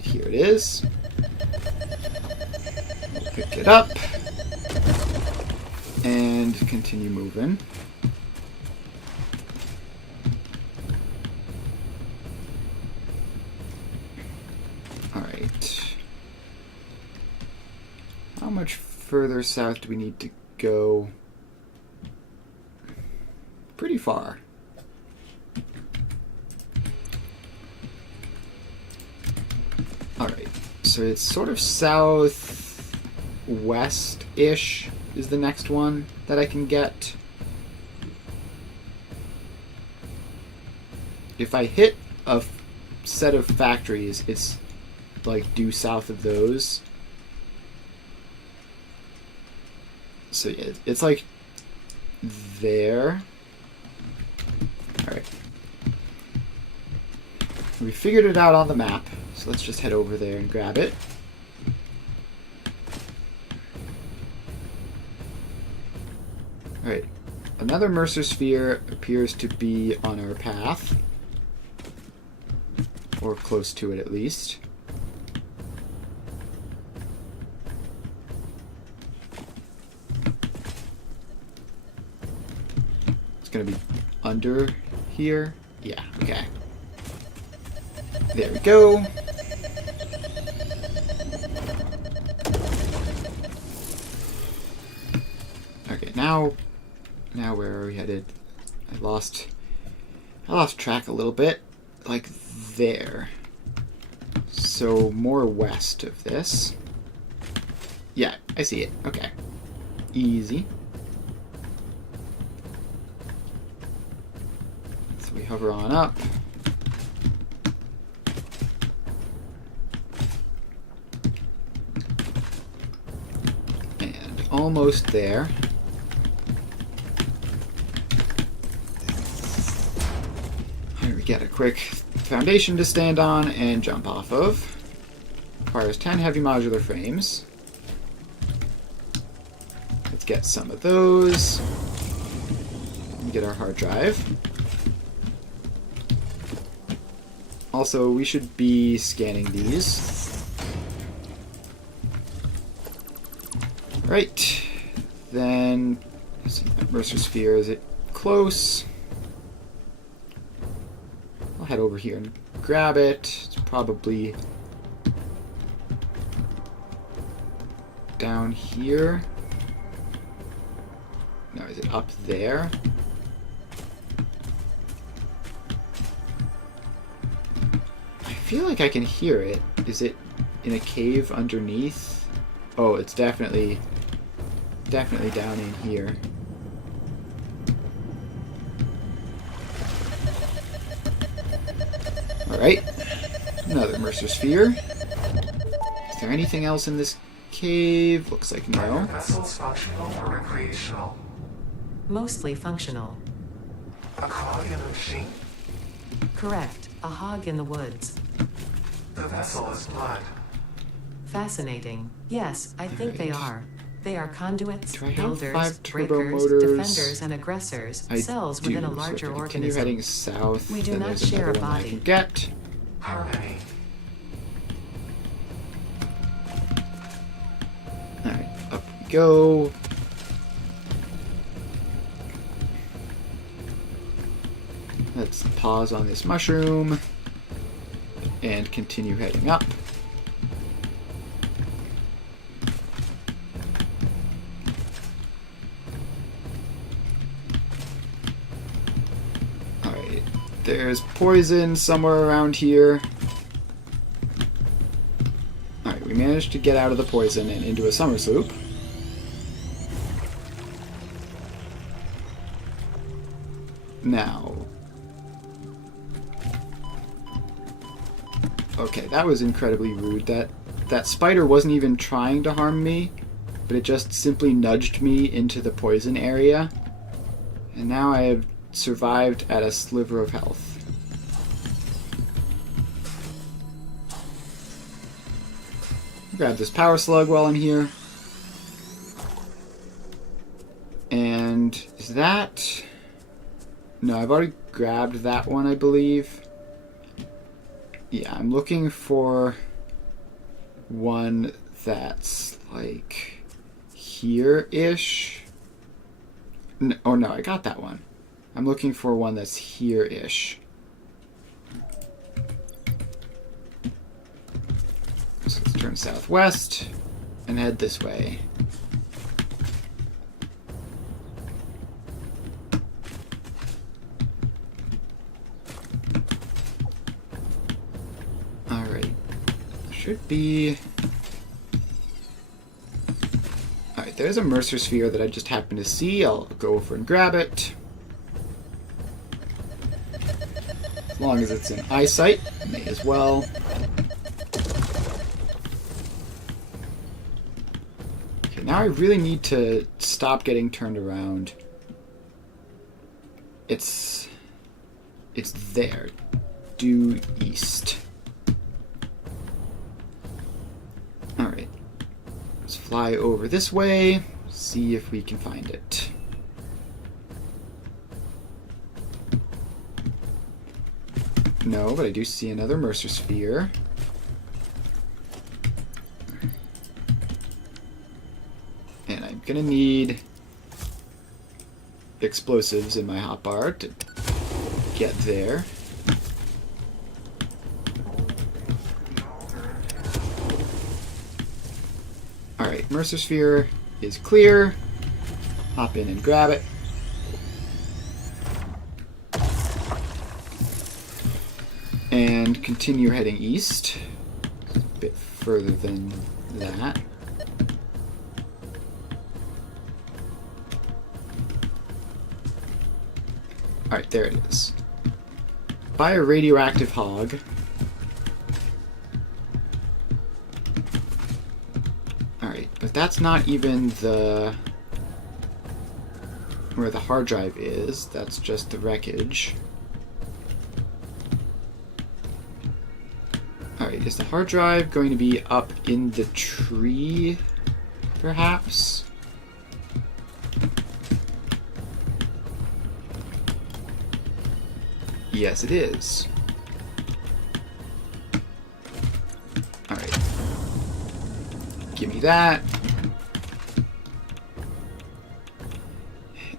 Here it is. We'll pick it up and continue moving. Alright. How much further south do we need to go? Pretty far. Alright, so it's sort of southwest-ish is the next one that I can get. if I hit a set of factories, it's like due south of those. So yeah, it's like there. Alright. We figured it out on the map, so let's just head over there and grab it. Alright. Another Mercer sphere appears to be on our path. Or close to it, at least. It's gonna be under here. Yeah, okay. There we go. Okay, now where are we headed? I lost track a little bit. Like there. So more west of this. Yeah, I see it. Okay. Easy. So we hover on up. And almost there. Here we get a quick foundation to stand on and jump off of. Requires 10 heavy modular frames. Let's get some of those. And get our hard drive. Also, we should be scanning these. Right. Then, let's see, Mercer sphere, is it close? I'll head over here and grab it. It's probably down here. No, is it up there? I feel like I can hear it. Is it in a cave underneath? Oh, it's definitely down in here. Alright. Another Mercer sphere. Is there anything else in this cave? Looks like no. Vessels functional or recreational? Mostly functional. A cog in the machine? Correct. A hog in the woods. The vessel is blood. Fascinating. Yes, I think they are. They are conduits, Do I have builders, 5 turbo breakers, motors? defenders, and aggressors, I cells do. within a So larger if I continue organism. heading south, We do then not there's share another a one I body. can get. Harmony. Alright, up we go. Let's pause on this mushroom and continue heading up. Alright, there's poison somewhere around here. Alright, we managed to get out of the poison and into a somersault. Now, okay, that was incredibly rude. That spider wasn't even trying to harm me, but it just simply nudged me into the poison area. And now I have survived at a sliver of health. Grab this power slug while I'm here. And is that... No, I've already grabbed that one, I believe. Yeah, I'm looking for one that's like here-ish. No, oh no, I got that one. I'm looking for one that's here-ish. So let's turn southwest and head this way. Alright. Should be... Alright, there's a Mercer sphere that I just happened to see. I'll go over and grab it. As long as it's in eyesight, may as well. Okay, now I really need to stop getting turned around. It's there. Due east. Alright. Let's fly over this way, see if we can find it. No, but I do see another Mercer sphere. And I'm gonna need explosives in my hotbar to get there. Alright, Mercer sphere is clear. Hop in and grab it. And continue heading east. A bit further than that. Alright, there it is. Buy a radioactive hog. Alright, but that's not even where the hard drive is. That's just the wreckage. Alright, is the hard drive going to be up in the tree, perhaps? Yes, it is. Alright. Give me that.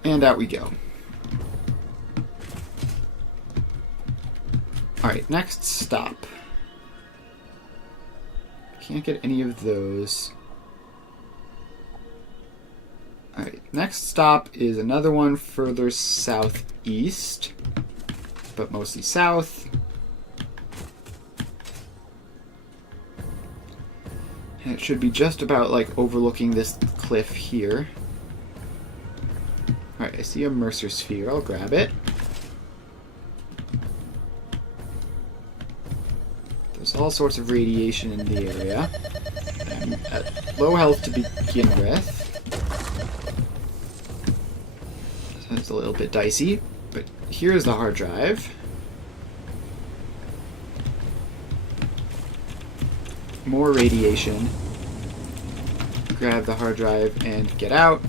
And out we go. Alright, next stop. Can't get any of those. Alright, next stop is another one further southeast, but mostly south. And it should be just about like overlooking this cliff here. Alright, I see a Mercer sphere. I'll grab it. There's all sorts of radiation in the area. I'm at low health to begin with. So it's a little bit dicey, but here's the hard drive. More radiation. Grab the hard drive and get out.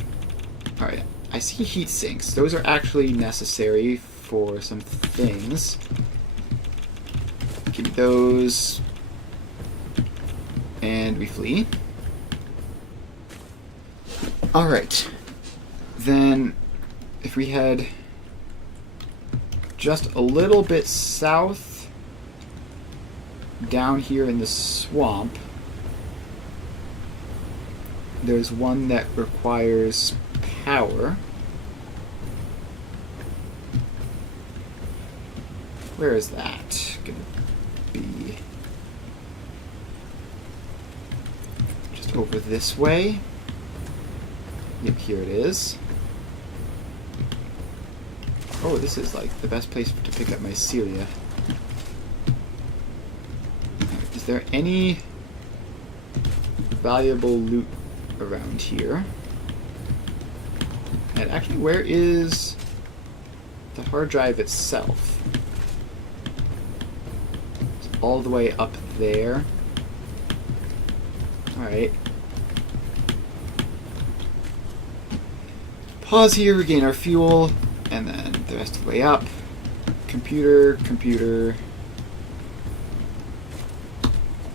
Alright, I see heat sinks. Those are actually necessary for some things. Give me those. And we flee. Alright. Then, if we head just a little bit south, down here in the swamp, there's one that requires power. Where is that? Gonna be just over this way. Yep, here it is. Oh, this is like the best place to pick up mycelia. Is there any valuable loot around here? And actually, where is the hard drive itself? It's all the way up there. Alright. Pause here, regain our fuel, and then the rest of the way up. Computer.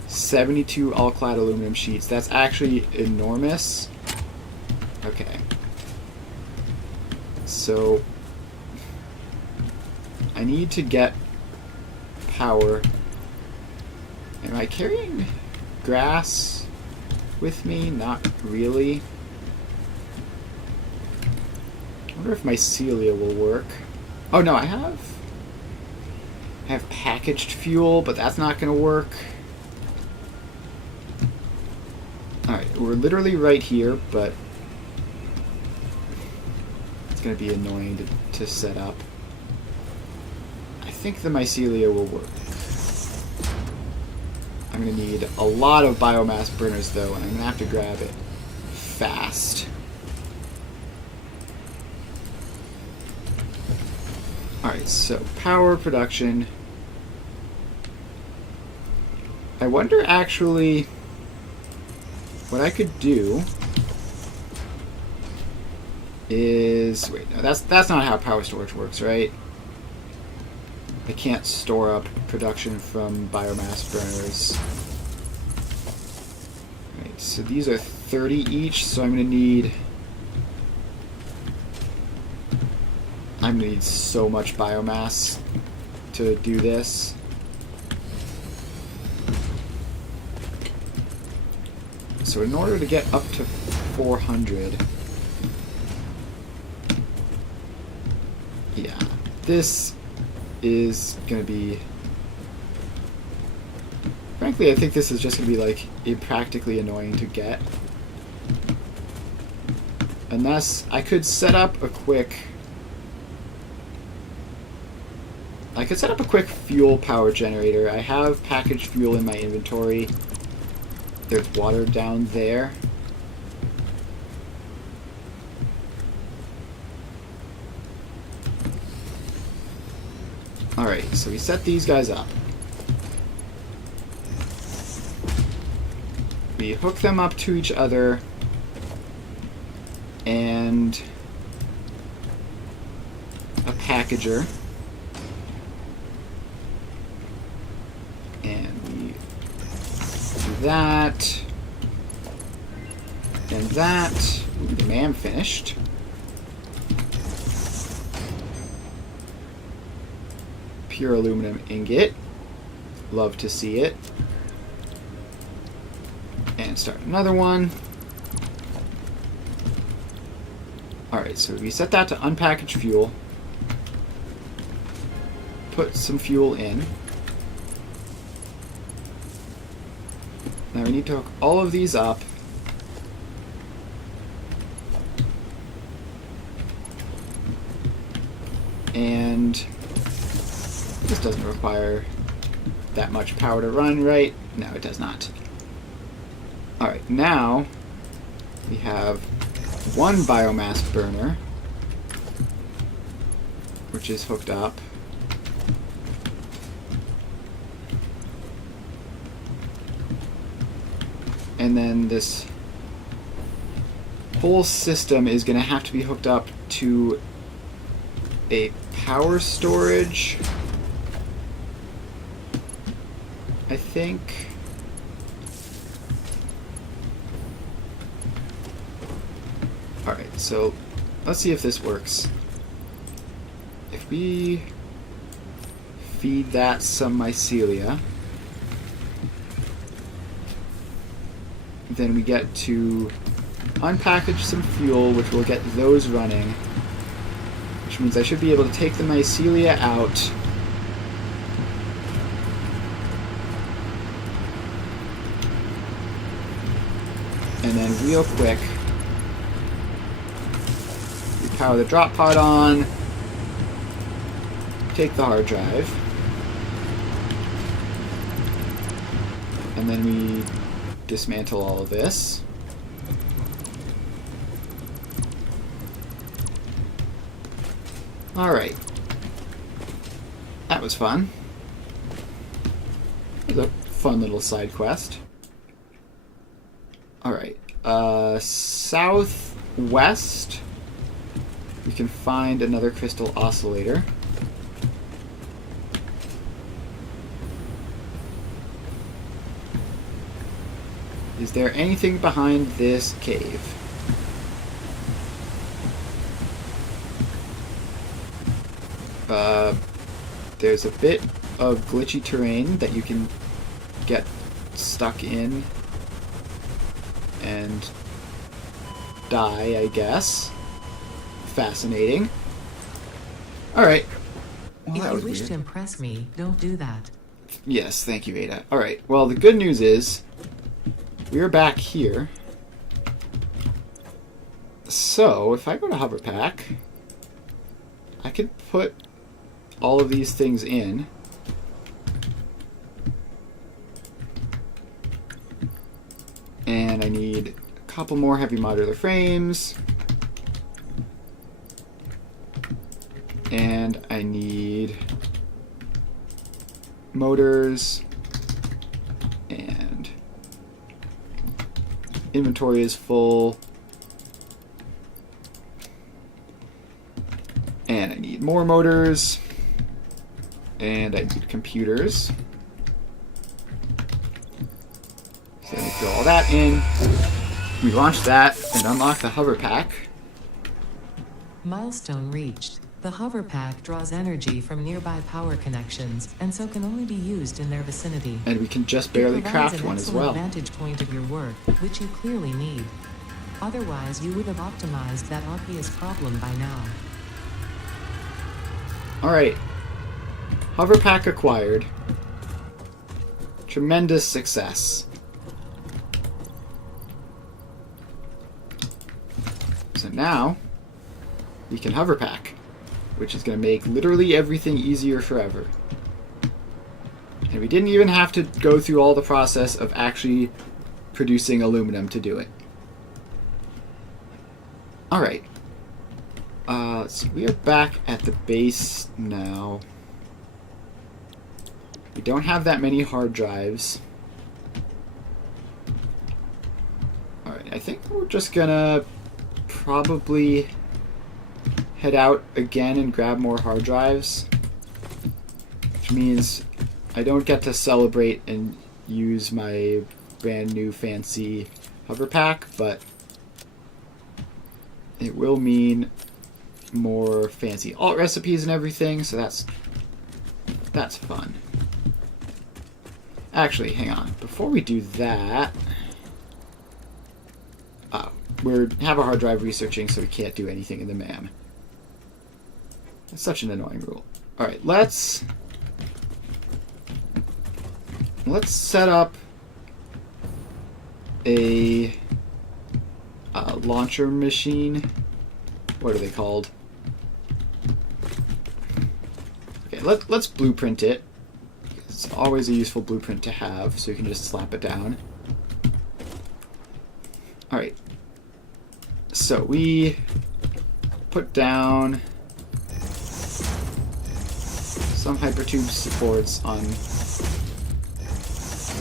72 all-clad aluminum sheets. That's actually enormous. Okay. So, I need to get power. Am I carrying grass with me? Not really. I wonder if mycelia will work. Oh no, I have packaged fuel, but that's not going to work. Alright, we're literally right here, but it's going to be annoying to set up. I think the mycelia will work. I'm going to need a lot of biomass burners, though, and I'm going to have to grab it fast. Alright, so power production. I wonder, actually, what I could do is... Wait, no, that's not how power storage works, right? I can't store up production from biomass burners. Right, so these are 30 each, so I'm going to need so much biomass to do this. So in order to get up to 400, yeah, this is going to be... Frankly, I think this is just going to be, like, impractically annoying to get. Unless I could set up a quick... fuel power generator. I have packaged fuel in my inventory. There's water down there. Alright, so we set these guys up. We hook them up to each other. And a packager. And we do that. And that. Ooh, the man finished. Pure aluminum ingot. Love to see it. And start another one. Alright, so we set that to unpackaged fuel. Put some fuel in. Now we need to hook all of these up. And this doesn't require that much power to run, right? No, it does not. Alright, now we have one biomass burner, which is hooked up. And then this whole system is going to have to be hooked up to a power storage, I think. Alright, so let's see if this works. If we feed that some mycelia, then we get to unpackage some fuel, which will get those running, which means I should be able to take the mycelia out and then real quick we power the drop pod on, take the hard drive, and then we dismantle all of this. Alright. That was fun. It was a fun little side quest. Alright. Southwest, we can find another crystal oscillator. Is there anything behind this cave? There's a bit of glitchy terrain that you can get stuck in and die, I guess. Fascinating. Alright. Well, If you wish to impress me, don't do that. Yes, thank you, Ada. Alright, well, the good news is we're back here. So, if I go to Hoverpack, I could put all of these things in. And I need a couple more heavy modular frames. And I need motors. And inventory is full. And I need more motors. And I need computers. So let me throw all that in. We launch that and unlock the hover pack. Milestone reached. The hover pack draws energy from nearby power connections, and so can only be used in their vicinity. And we can just barely It provides craft an one as excellent well. vantage point of your work, which you clearly need. Otherwise, you would have optimized that obvious problem by now. Alright. Hover pack acquired. Tremendous success. So now, we can hover pack, which is going to make literally everything easier forever. And we didn't even have to go through all the process of actually producing aluminum to do it. Alright. Let's see, we are back at the base now. We don't have that many hard drives. Alright, I think we're just gonna probably head out again and grab more hard drives. Which means I don't get to celebrate and use my brand new fancy hover pack, but it will mean more fancy alt recipes and everything, so that's fun. Actually, hang on. Before we do that, we have a hard drive researching, so we can't do anything in the MAM. That's such an annoying rule. All right, let's set up a launcher machine. What are they called? Okay, let's blueprint it. It's always a useful blueprint to have, so you can just slap it down. All right. So we put down some hypertube supports on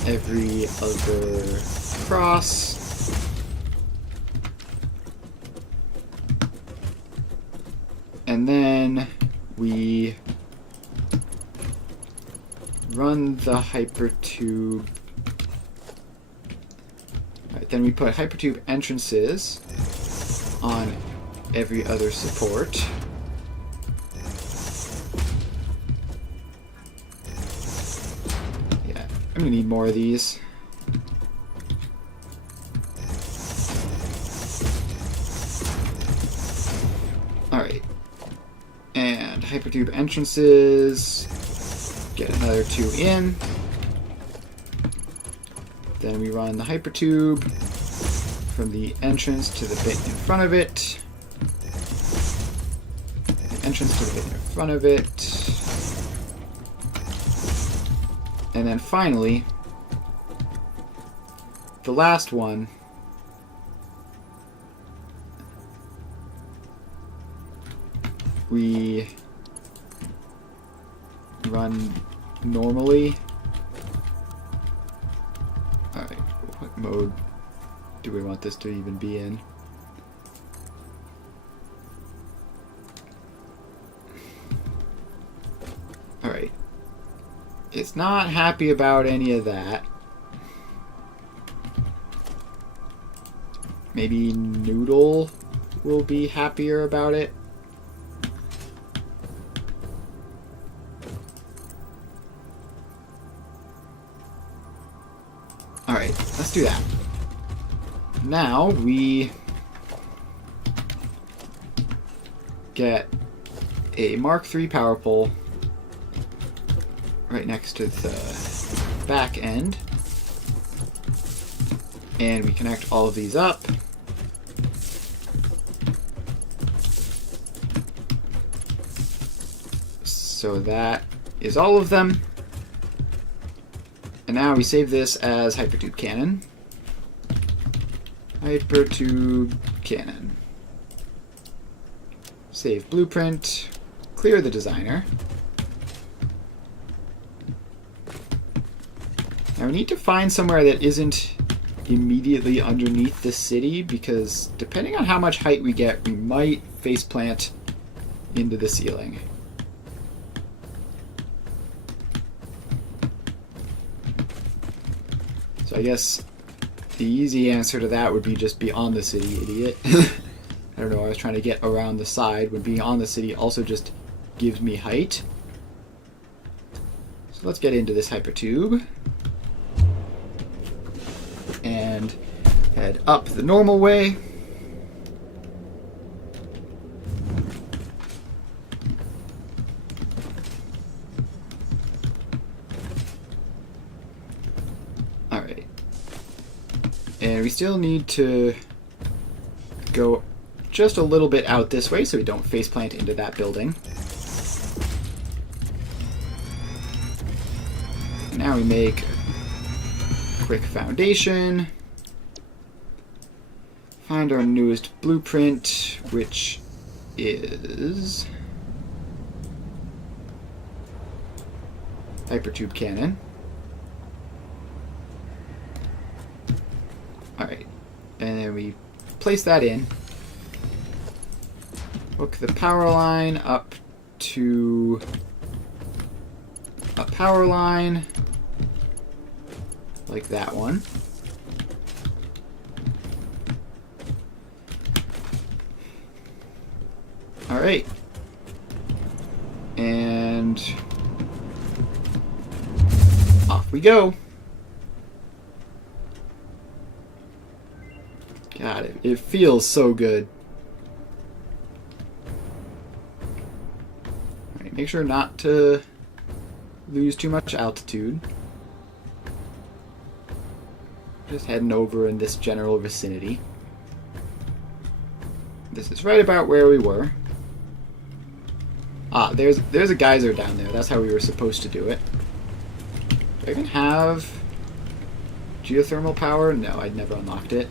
every other cross. And then we run the hypertube. Right, then we put hypertube entrances on every other support. Yeah, I'm gonna need more of these. Alright. And hypertube entrances. Get another 2 in. Then we run the hypertube from the entrance to the bit in front of it. The entrance to the bit in front of it. And then finally, the last one. We run normally. Alright, what mode do we want this to even be in? Alright. It's not happy about any of that. Maybe Noodle will be happier about it. Alright, let's do that. Now we get a Mark III power pole right next to the back end. And we connect all of these up. So that is all of them. And now we save this as hypertube cannon. Hypertube cannon. Save blueprint. Clear the designer. Now we need to find somewhere that isn't immediately underneath the city, because depending on how much height we get, we might faceplant into the ceiling. So I guess the easy answer to that would be just be on the city, idiot. I don't know, I was trying to get around the side when being on the city also just gives me height. So let's get into this hypertube. And head up the normal way. Alright. And we still need to go just a little bit out this way so we don't faceplant into that building. Now we make a quick foundation. Find our newest blueprint, which is hypertube cannon. Alright, and then we place that in. Hook the power line up to a power line, like that one. Alright. And off we go. God, it feels so good. Alright, make sure not to lose too much altitude. Just heading over in this general vicinity. This is right about where we were. Ah, there's a geyser down there. That's how we were supposed to do it. Do I even have geothermal power? No, I'd never unlocked it.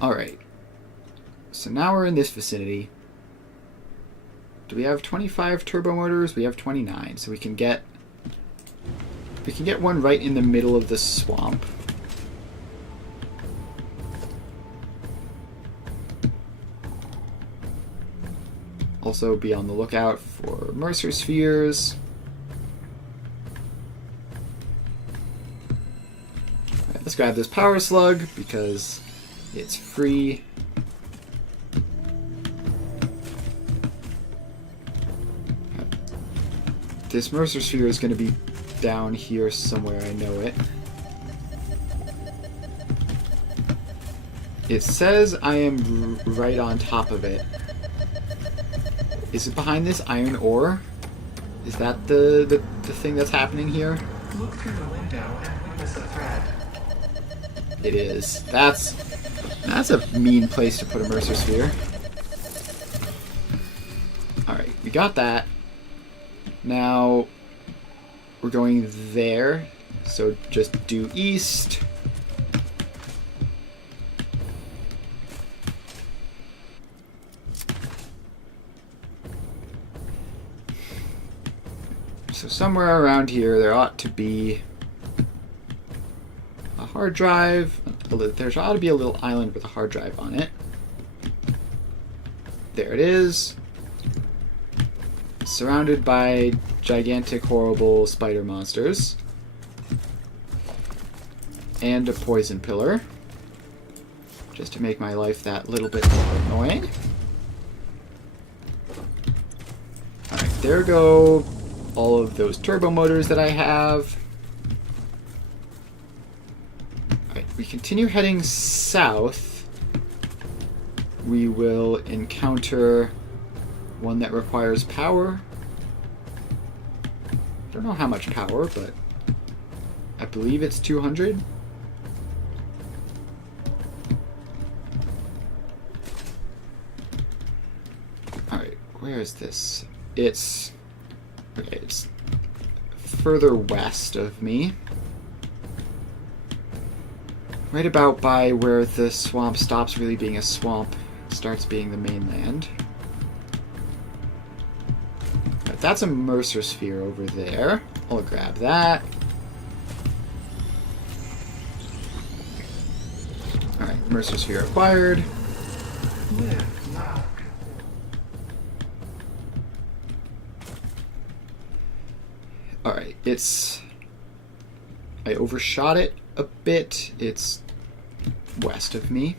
Alright. So now we're in this vicinity. Do we have 25 turbo motors? We have 29, so we can get one right in the middle of the swamp. Also be on the lookout for Mercer spheres. Alright, let's grab this power slug because it's free. This Mercer sphere is going to be down here somewhere, I know it. It says I am right on top of it. Is it behind this iron ore? Is that the thing that's happening here? Look through the window and witness a thread. It is. That's a mean place to put a Mercer sphere. Alright, we got that. Now we're going there. So just due east. So somewhere around here there ought to be a hard drive. There ought to be a little island with a hard drive on it. There it is. Surrounded by gigantic, horrible spider monsters. And a poison pillar. Just to make my life that little bit more annoying. Alright, there go all of those turbo motors that I have. Alright, we continue heading south. We will encounter one that requires power. I don't know how much power, but I believe it's 200. Alright, where is this? It's... Okay, it's further west of me. Right about by where the swamp stops really being a swamp, starts being the mainland. Right, that's a Mercer sphere over there. I'll grab that. Alright, Mercer sphere acquired. Live loud. Alright, it's... I overshot it a bit. It's west of me.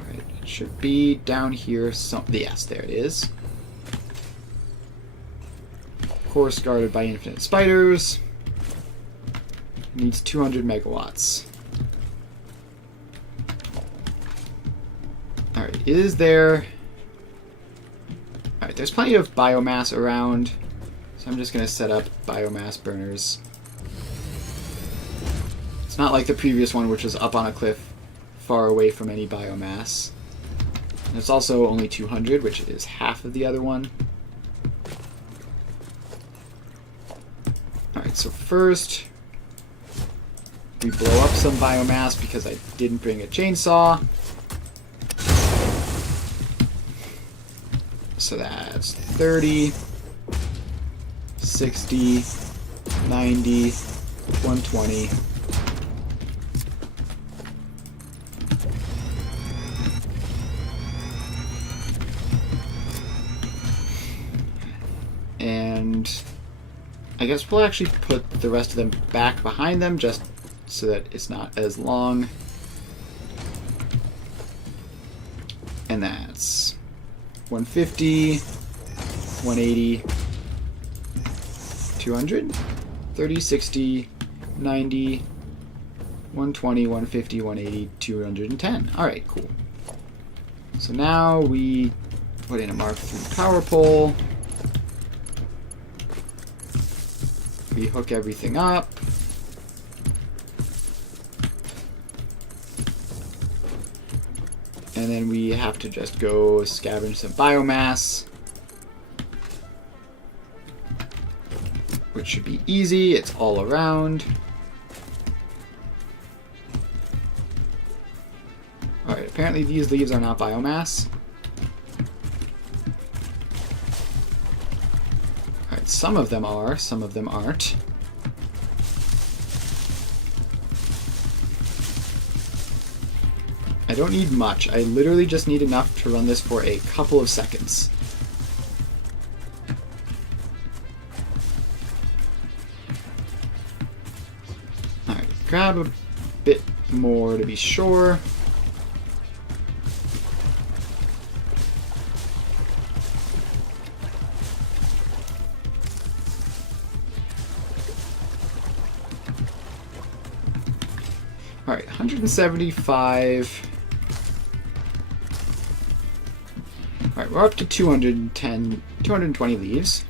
Alright, it should be down here some... Yes, there it is. Of course, guarded by infinite spiders. Needs 200 megawatts. Alright, is there... Alright, there's plenty of biomass around, so I'm just going to set up biomass burners. It's not like the previous one, which was up on a cliff far away from any biomass. And it's also only 200, which is half of the other one. Alright, so first, we blow up some biomass because I didn't bring a chainsaw. So that's 30, 60, 90, 120. And I guess we'll actually put the rest of them back behind them just so that it's not as long. And that's 150, 180, 200, 30, 60, 90, 120, 150, 180, 210. Alright, cool. So now we put in a Mark III power pole. We hook everything up. And then we have to just go scavenge some biomass, which should be easy. It's all around. Alright, apparently these leaves are not biomass. Alright, some of them are, some of them aren't. I don't need much. I literally just need enough to run this for a couple of seconds. Alright, grab a bit more to be sure. Alright, 175... Alright, we're up to 220 leaves.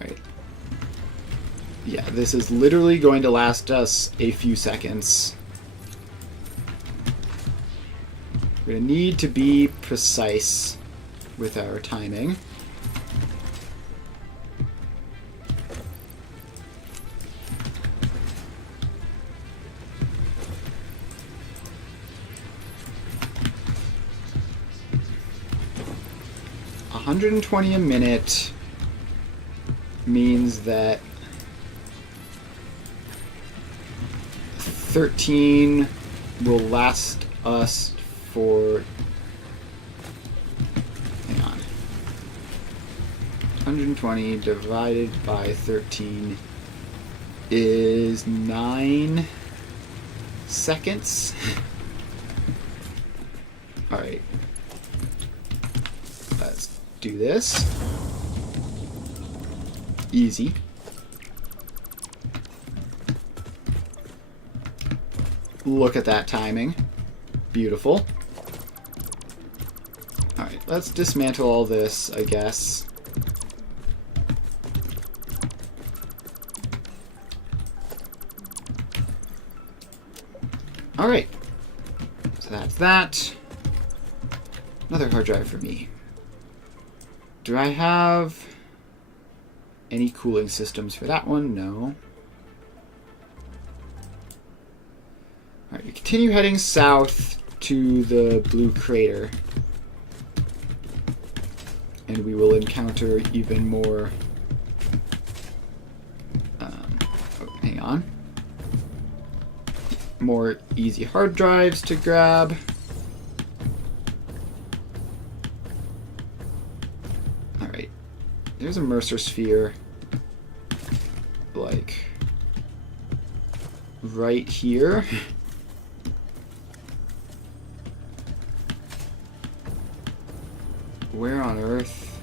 Alright. Yeah, this is literally going to last us a few seconds. We're going to need to be precise with our timing. $120 a minute means that 13 will last us for... Hang on. 120 divided by 13 is 9 seconds. Alright. Let's do this. Easy. Look at that timing. Beautiful. Alright, let's dismantle all this, I guess. Alright. So that's that. Another hard drive for me. Do I have any cooling systems for that one? No. Alright, we continue heading south to the blue crater. And we will encounter even more... oh, hang on. More easy hard drives to grab. Alright. There's a Mercer sphere. Like... right here. Where on earth?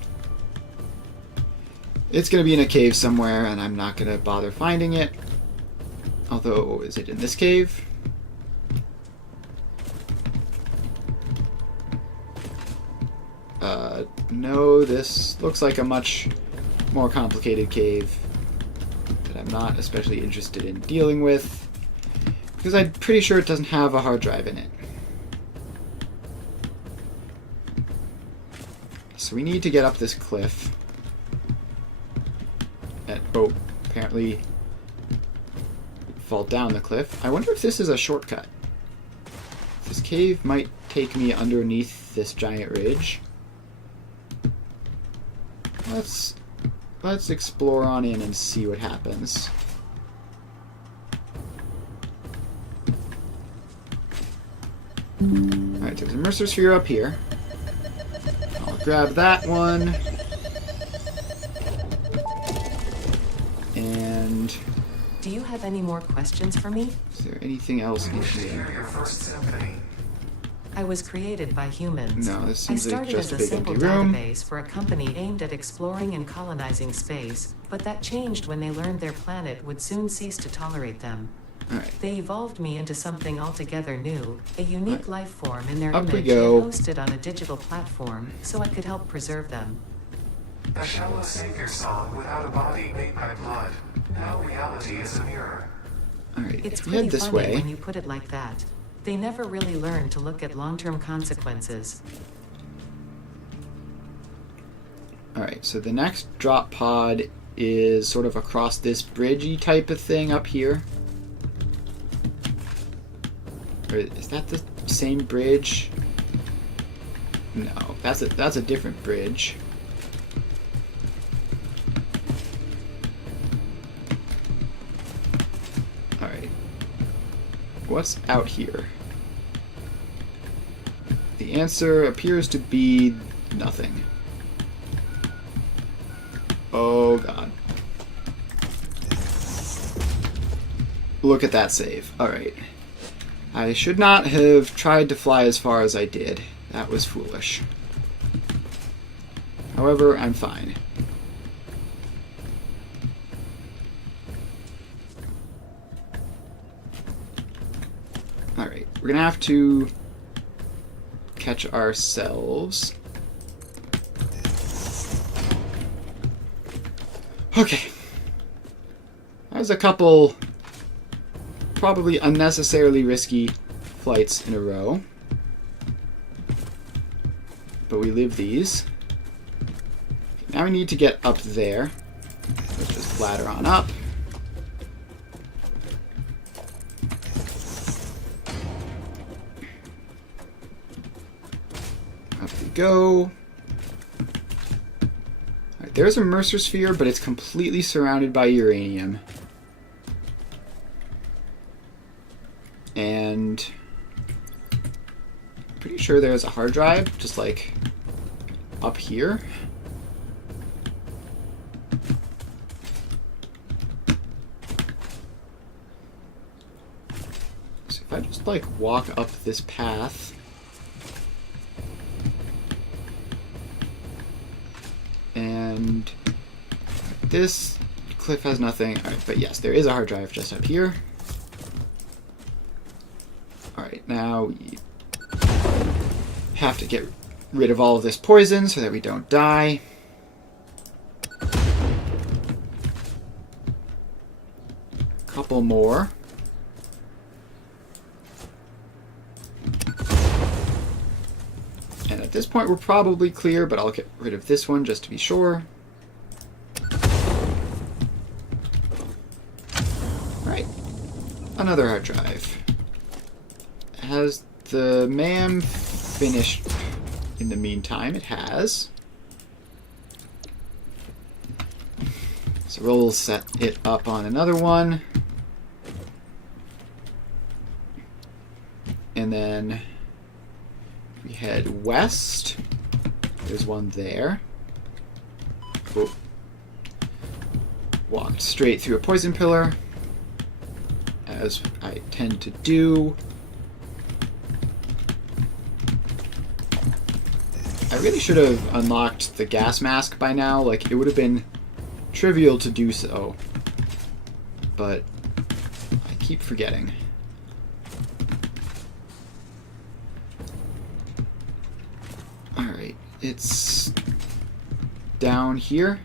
It's gonna be in a cave somewhere, and I'm not gonna bother finding it. Although, is it in this cave? No, this looks like a much more complicated cave that I'm not especially interested in dealing with, because I'm pretty sure it doesn't have a hard drive in it. So we need to get up this cliff. Oh, apparently fall down the cliff. I wonder if this is a shortcut. This cave might take me underneath this giant ridge. Let's explore on in and see what happens. Alright, there's a Mercer sphere up here. I'll grab that one. And... Do you have any more questions for me? is there anything else in Wish to hear here? your first symphony. I was created by humans. No, this I seems like started just a as a big simple empty room. database for a company aimed at exploring and colonizing space, but that changed when they learned their planet would soon cease to tolerate them. Alright. They evolved me into something altogether new, a unique Right. life form in their Up we image go. and hosted on a digital platform, so I could help preserve them. A shallow savior song without a body made by blood. Now reality is a mirror. Alright, It's if we pretty head this funny way. when you put it like that. They never really learn to look at long-term consequences. Alright, so the next drop pod is sort of across this bridgey type of thing up here. Or is that the same bridge? No, that's a different bridge. Alright. What's out here? The answer appears to be nothing. Oh god. Look at that save. Alright. I should not have tried to fly as far as I did. That was foolish. However, I'm fine. Alright, we're gonna have to catch ourselves. Okay. That was a couple probably unnecessarily risky flights in a row. But we live these. Now we need to get up there. Let's just ladder on up. Up we go. Alright, there's a Mercer sphere, but it's completely surrounded by uranium. And I'm pretty sure there's a hard drive just like up here. So if I just like walk up this path and this cliff has nothing. Alright, but yes, there is a hard drive just up here. Alright, now we have to get rid of all of this poison so that we don't die. Couple more. this point we're probably clear, but I'll get rid of this one just to be sure. Right. Another hard drive. Has the MAM finished in the meantime? It has. So we'll set it up on another one. And then we head west. There's one there. Oh. Walked straight through a poison pillar, as I tend to do. I really should have unlocked the gas mask by now. Like, it would have been trivial to do so, but I keep forgetting. Alright, it's down here.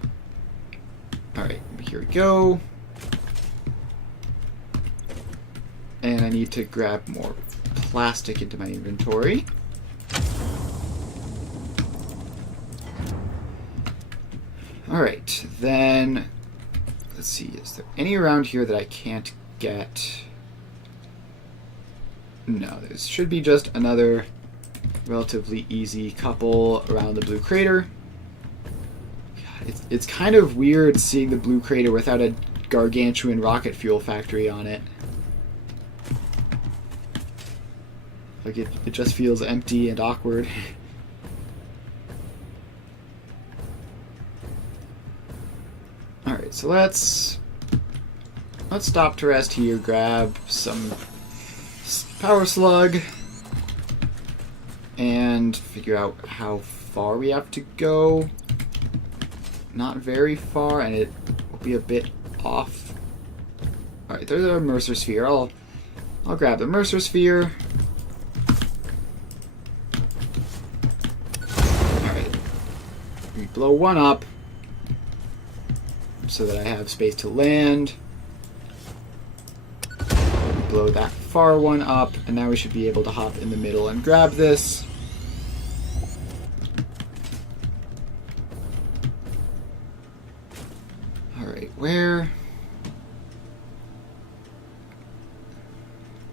Alright, here we go. And I need to grab more plastic into my inventory. Alright, then let's see, is there any around here that I can't get? No, there should be just another relatively easy couple around the blue crater. God, it's kind of weird seeing the blue crater without a gargantuan rocket fuel factory on it. Like, it just feels empty and awkward. Alright, so let's stop to rest here, grab some power slug, and figure out how far we have to go. Not very far, and it will be a bit off. Alright, there's a Mercer sphere. I'll grab the Mercer sphere. Alright. We blow one up so that I have space to land. Blow that far one up, and now we should be able to hop in the middle and grab this. Alright, where?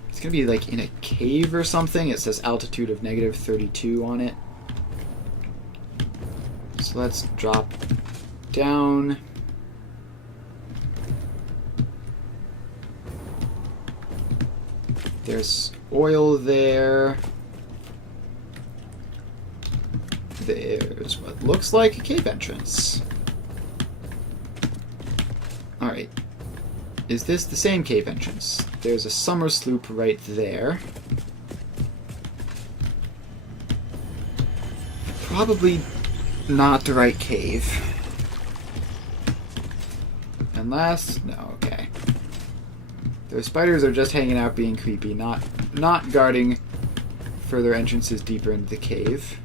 It's gonna be like in a cave or something. It says altitude of -32 on it. So let's drop down. There's oil there. There's what looks like a cave entrance. Alright. Is this the same cave entrance? There's a summer sloop right there. Probably not the right cave. Unless... no, okay. Those spiders are just hanging out being creepy, not guarding further entrances deeper into the cave.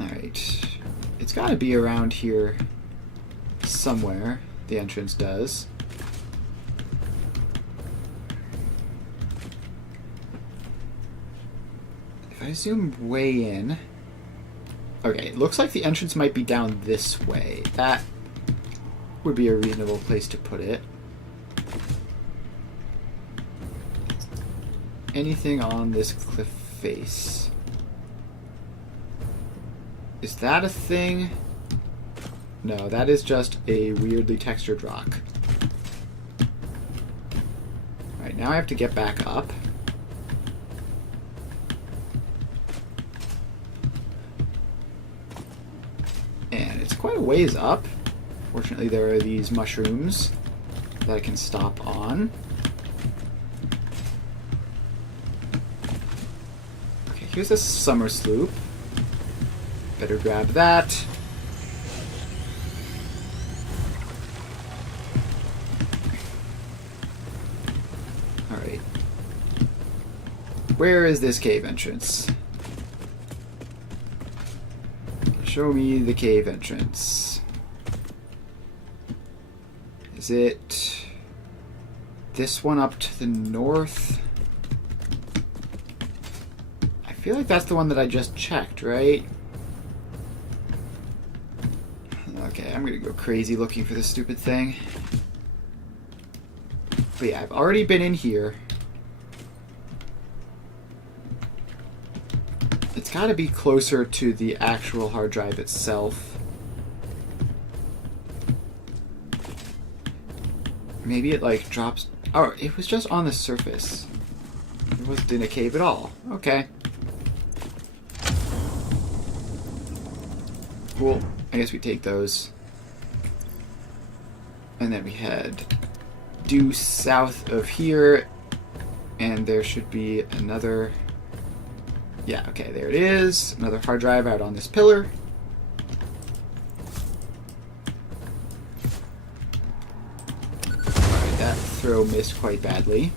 Alright. It's gotta be around here somewhere. The entrance does. If I zoom way in... okay, it looks like the entrance might be down this way. That would be a reasonable place to put it. Anything on this cliff face? Is that a thing? No, that is just a weirdly textured rock. Alright, now I have to get back up. And it's quite a ways up. Fortunately, there are these mushrooms that I can stop on. Okay, here's a summer sloop. Better grab that. Alright. Where is this cave entrance? Show me the cave entrance. Is it this one up to the north. I feel like that's the one that I just checked, right? Okay, I'm gonna go crazy looking for this stupid thing. But yeah, I've already been in here. It's gotta be closer to the actual hard drive itself. Maybe it like drops... Oh, it was just on the surface. It wasn't in a cave at all. Okay. Cool. I guess we take those. And then we head due south of here. And there should be another... Yeah, okay, there it is. Another hard drive out on this pillar. Alright, that throw missed quite badly.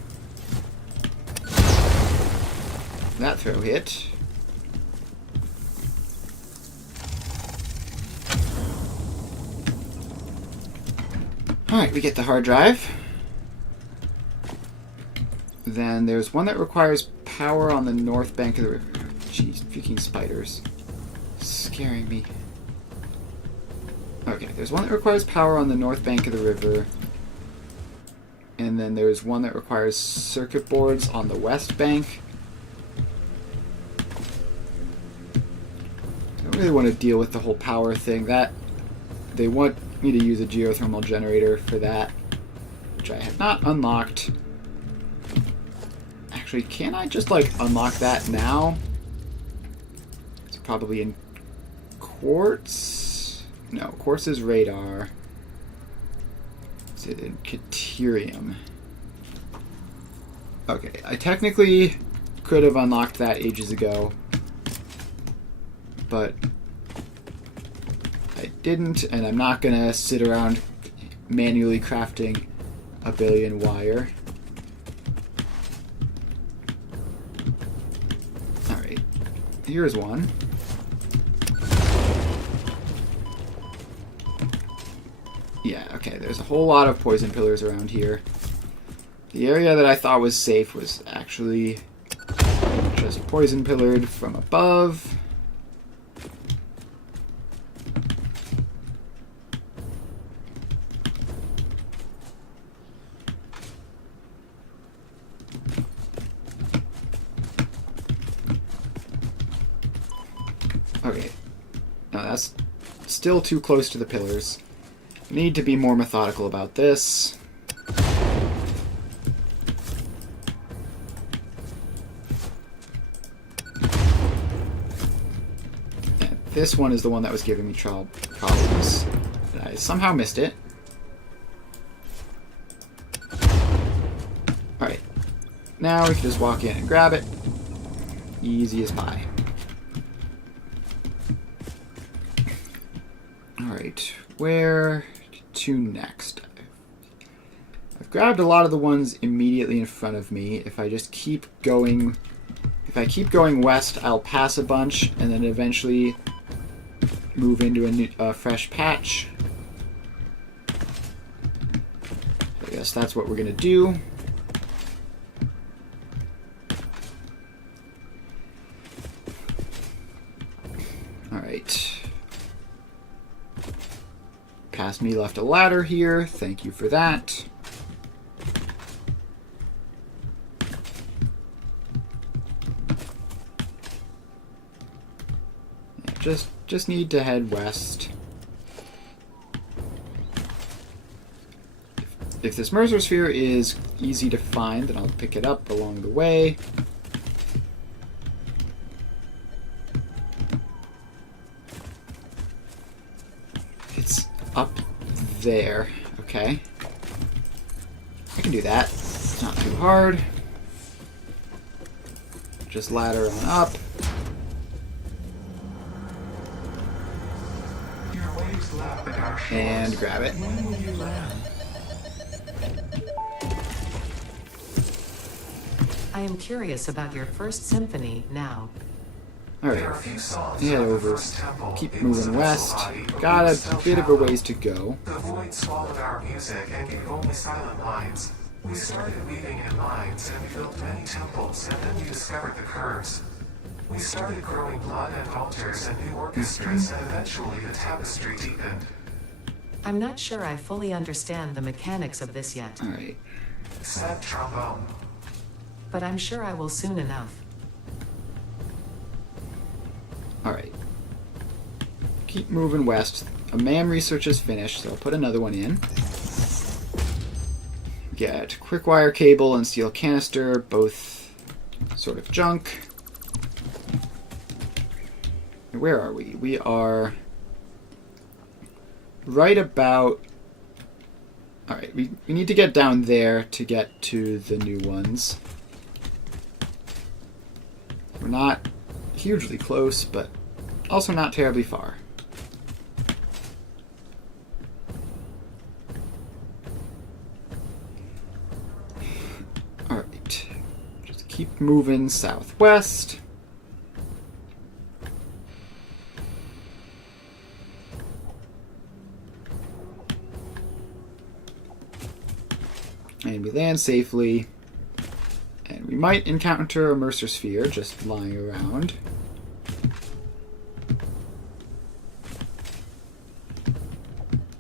That throw hit. Alright, we get the hard drive. Then there's one that requires power on the north bank of the river. Jeez, freaking spiders. Scaring me. Okay, there's one that requires power on the north bank of the river. And then there's one that requires circuit boards on the west bank. I don't really want to deal with the whole power thing. That they want me to use a geothermal generator for that, which I have not unlocked. Actually, can I just like unlock that now? It's probably in quartz. No, quartz is radar. Is it in Caterium? Okay, I technically could have unlocked that ages ago, but I didn't, and I'm not gonna sit around manually crafting a billion wire. Alright, here's one. Yeah, okay, there's a whole lot of poison pillars around here. The area that I thought was safe was actually just poison pillared from above. Okay, no, that's still too close to the pillars. Need to be more methodical about this. And this one is the one that was giving me problems. I somehow missed it. Alright. Now we can just walk in and grab it. Easy as pie. Alright, where to next? I've grabbed a lot of the ones immediately in front of me. If I just keep going... If I keep going west, I'll pass a bunch and then eventually move into a fresh patch. I guess that's what we're going to do. Alright. Past me left a ladder here. Thank you for that. Yeah, just need to head west. If this Mercer sphere is easy to find, then I'll pick it up along the way. It's up there. Okay. I can do that. It's not too hard. Just ladder on up. And grab it. I am curious about your first symphony now. Alright, head over. Keep moving west. Got a bit of a ways to go. The void swallowed our music and gave only silent lines. We started weaving in lines and we built many temples, and then we discovered the curves. We started growing blood and altars and new orchestras, and eventually the tapestry deepened. I'm not sure I fully understand the mechanics of this yet, Alright. Said trombone. but I'm sure I will soon enough. Alright. Keep moving west. A MAM research is finished, so I'll put another one in. Get quick wire cable and steel canister, both sort of junk. Where are we? We are right about... Alright, we need to get down there to get to the new ones. We're not hugely close, but also not terribly far. Alright, just keep moving southwest. And we land safely. And we might encounter a Mercer Sphere just lying around.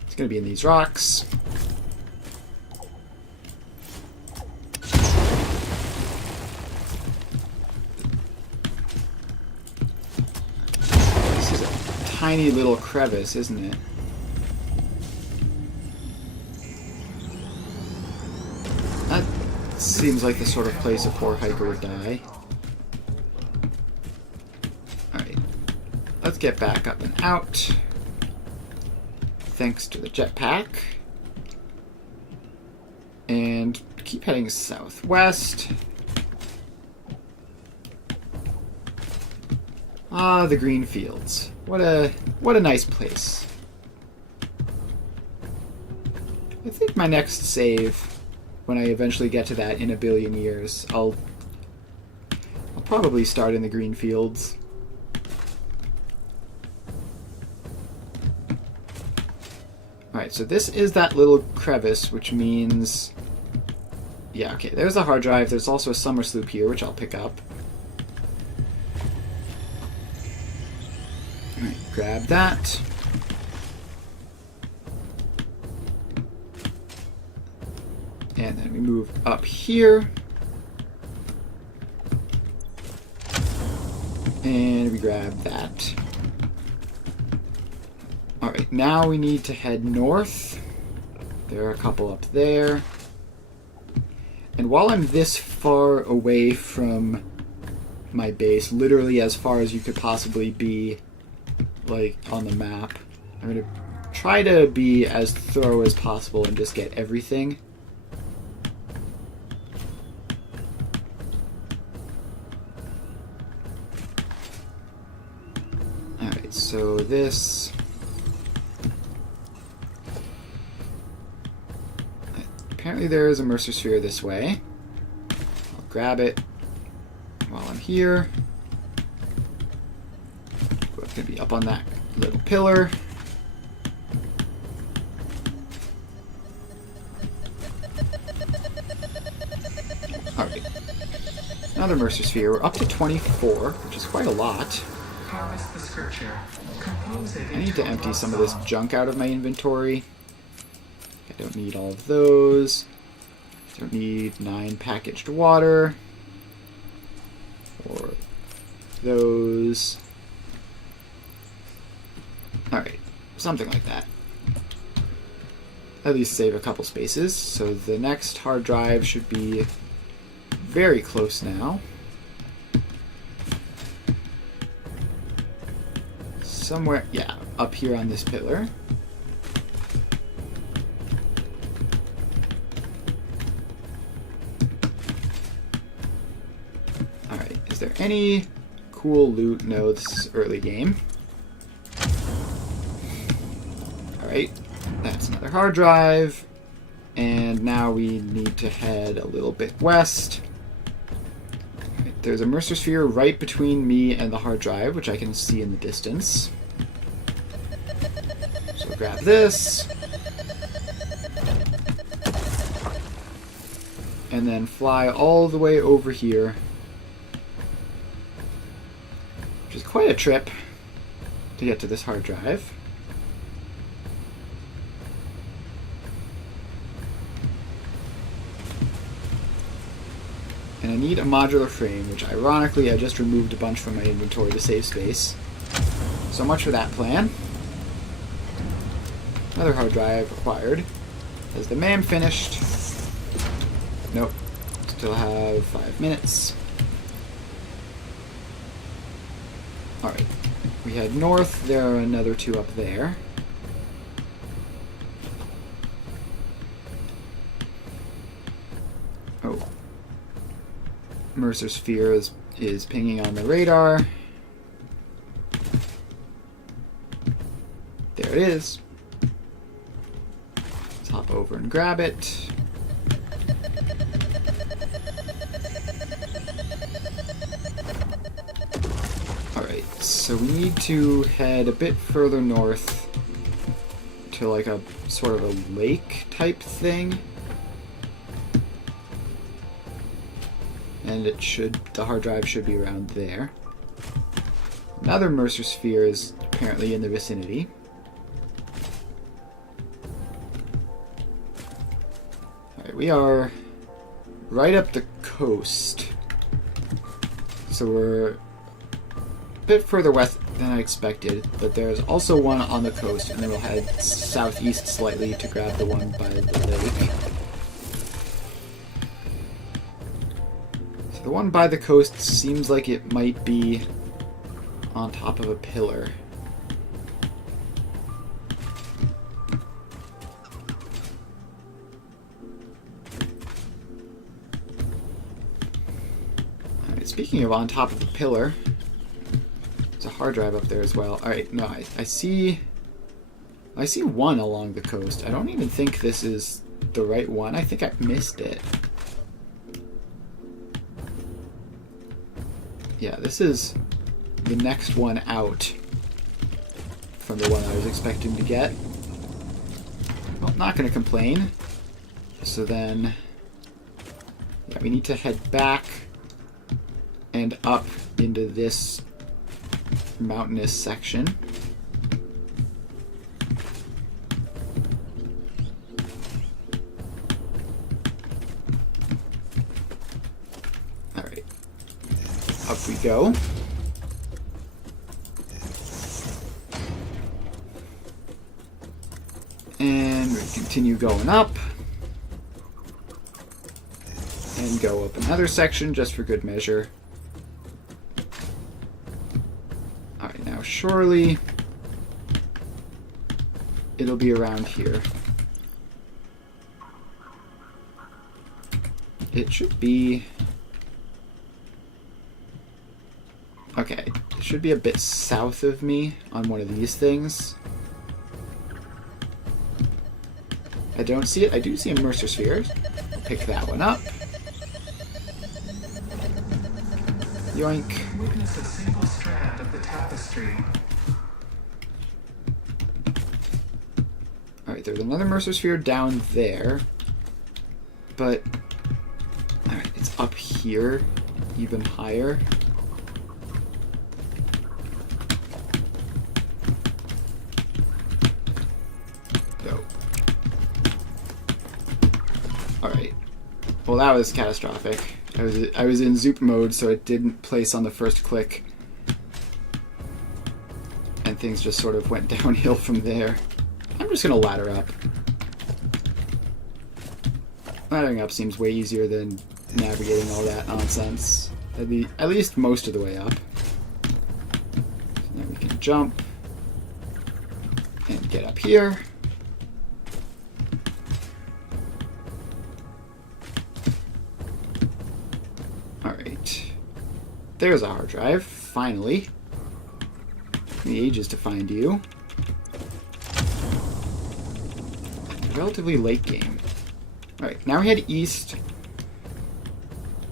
It's going to be in these rocks. This is a tiny little crevice, isn't it? That seems like the sort of place a poor hiker would die. Alright. Let's get back up and out. Thanks to the jetpack. And keep heading southwest. Ah, the green fields. What a nice place. I think my next save, when I eventually get to that in a billion years, I'll probably start in the green fields. Alright, so this is that little crevice, which means... Yeah, okay, there's a hard drive. There's also a summer sloop here, which I'll pick up. Alright, grab that. And then we move up here. And we grab that. Alright, now we need to head north. There are a couple up there. And while I'm this far away from my base, literally as far as you could possibly be, like, on the map, I'm going to try to be as thorough as possible and just get everything. Alright, so this... Apparently there is a Mercer Sphere this way. I'll grab it while I'm here. It's going to be up on that little pillar. Alright. Another Mercer Sphere. We're up to 24, which is quite a lot. Harvest the scripture. Compose it I need into to a empty love some of this song. junk out of my inventory. I don't need all of those. Don't need 9 packaged water. Or those. Alright, something like that. At least save a couple spaces. So the next hard drive should be very close now. Somewhere, yeah, up here on this pillar. Alright, is there any cool loot? No, this is early game. Alright, that's another hard drive. And now we need to head a little bit west. Alright, there's a Mercer Sphere right between me and the hard drive, which I can see in the distance. So grab this. and then fly all the way over here, which is quite a trip to get to this hard drive. And I need a modular frame, which ironically I just removed a bunch from my inventory to save space. So much for that plan. Another hard drive required. Has the MAM finished? Nope. Still have 5 minutes. Alright. We head north. There are another 2 up there. Oh. Mercer Sphere is pinging on the radar. There it is. Let's hop over and grab it. Alright, so we need to head a bit further north to like a sort of a lake type thing. And the hard drive should be around there. Another Mercer Sphere is apparently in the vicinity. Alright, we are right up the coast. So we're a bit further west than I expected, but there's also one on the coast, and then we'll head southeast slightly to grab the one by the lake. The one by the coast seems like it might be on top of a pillar. Alright, speaking of on top of the pillar, there's a hard drive up there as well. Alright, no, I see one along the coast. I don't even think this is the right one. I think I missed it. Yeah, this is the next one out from the one I was expecting to get. Well, not going to complain. So then, yeah, we need to head back and up into this mountainous section. Alright. Up we go. And we continue going up. And go up another section just for good measure. Alright, now surely it'll be around here. It should be... Okay, it should be a bit south of me on one of these things. I don't see it. I do see a Mercer Sphere. I'll pick that one up. Yoink. Witness a single strand of the tapestry. Alright, there's another Mercer Sphere down there. But... Alright, it's up here. Even higher. Well, that was catastrophic. I was in Zoop mode, so it didn't place on the first click. And things just sort of went downhill from there. I'm just gonna ladder up. Laddering up seems way easier than navigating all that nonsense. At least most of the way up. So now we can jump. And get up here. There's a hard drive, finally. Took me ages to find you. Relatively late game. Alright, now we head east.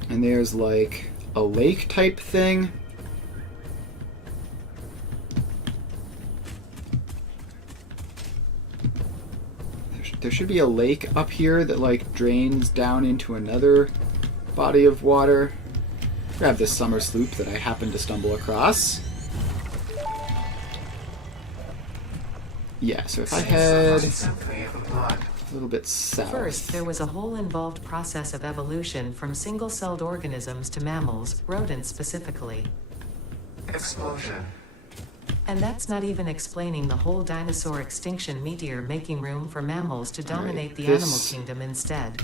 And there's like a lake type thing. There's there should be a lake up here that like drains down into another body of water. Grab this summer sloop that I happened to stumble across. Yeah, so if I head a little bit south. First, there was a whole involved process of evolution from single-celled organisms to mammals, rodents specifically. Explosion. And that's not even explaining the whole dinosaur extinction meteor making room for mammals to dominate the animal kingdom instead.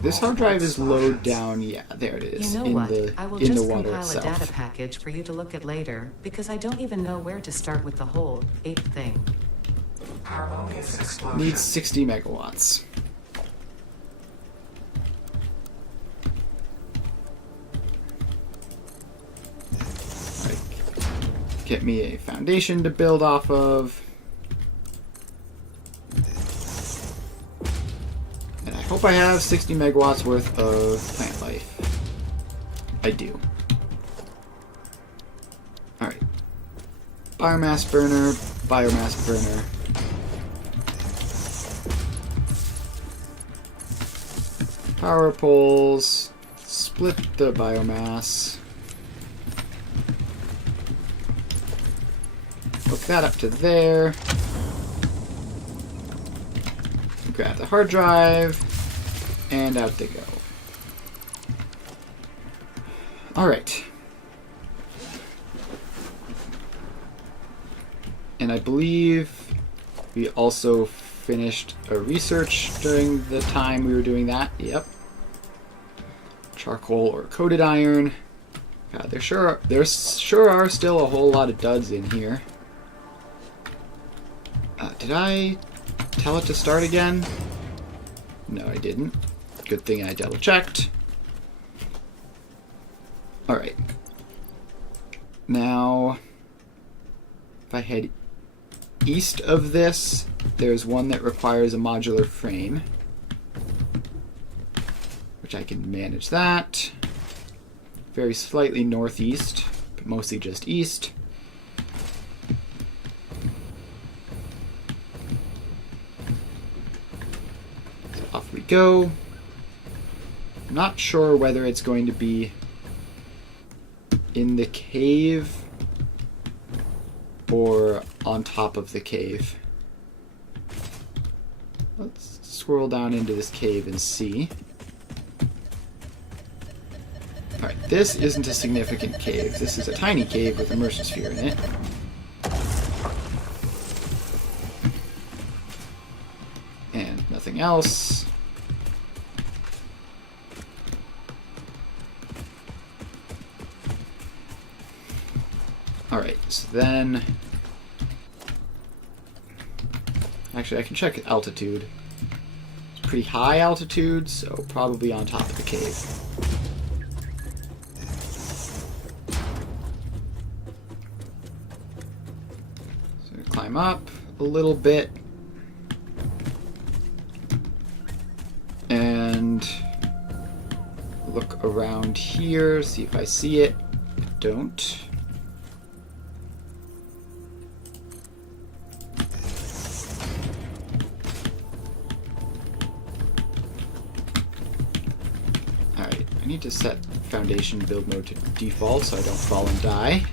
This hard drive is low down. Yeah, there it is. You know in what? the I will in just the water compile itself. a data package for you to look at later, because I don't even know where to start with the whole ape thing. Harmonious explosion. Needs 60 megawatts. Alright. Get me a foundation to build off of. And I hope I have 60 megawatts worth of plant life. I do. Alright. Biomass burner, biomass burner. Power poles, split the biomass. Hook that up to there. Grab the hard drive, and out they go. Alright. And I believe we also finished a research during the time we were doing that. Yep. Charcoal or coated iron. God, there sure are still a whole lot of duds in here. Did I tell it to start again? No, I didn't. Good thing I double checked. Alright. Now, if I head east of this, there's one that requires a modular frame, which I can manage that. Very slightly northeast, but mostly just east. So off we go. I'm not sure whether it's going to be in the cave or on top of the cave. Let's swirl down into this cave and see. Alright, this isn't a significant cave. This is a tiny cave with immersion sphere in it. And nothing else. Alright, so then... Actually, I can check altitude. It's pretty high altitude, so probably on top of the cave. So climb up a little bit. And look around here, see if I see it. I don't. I need to set foundation build mode to default so I don't fall and die.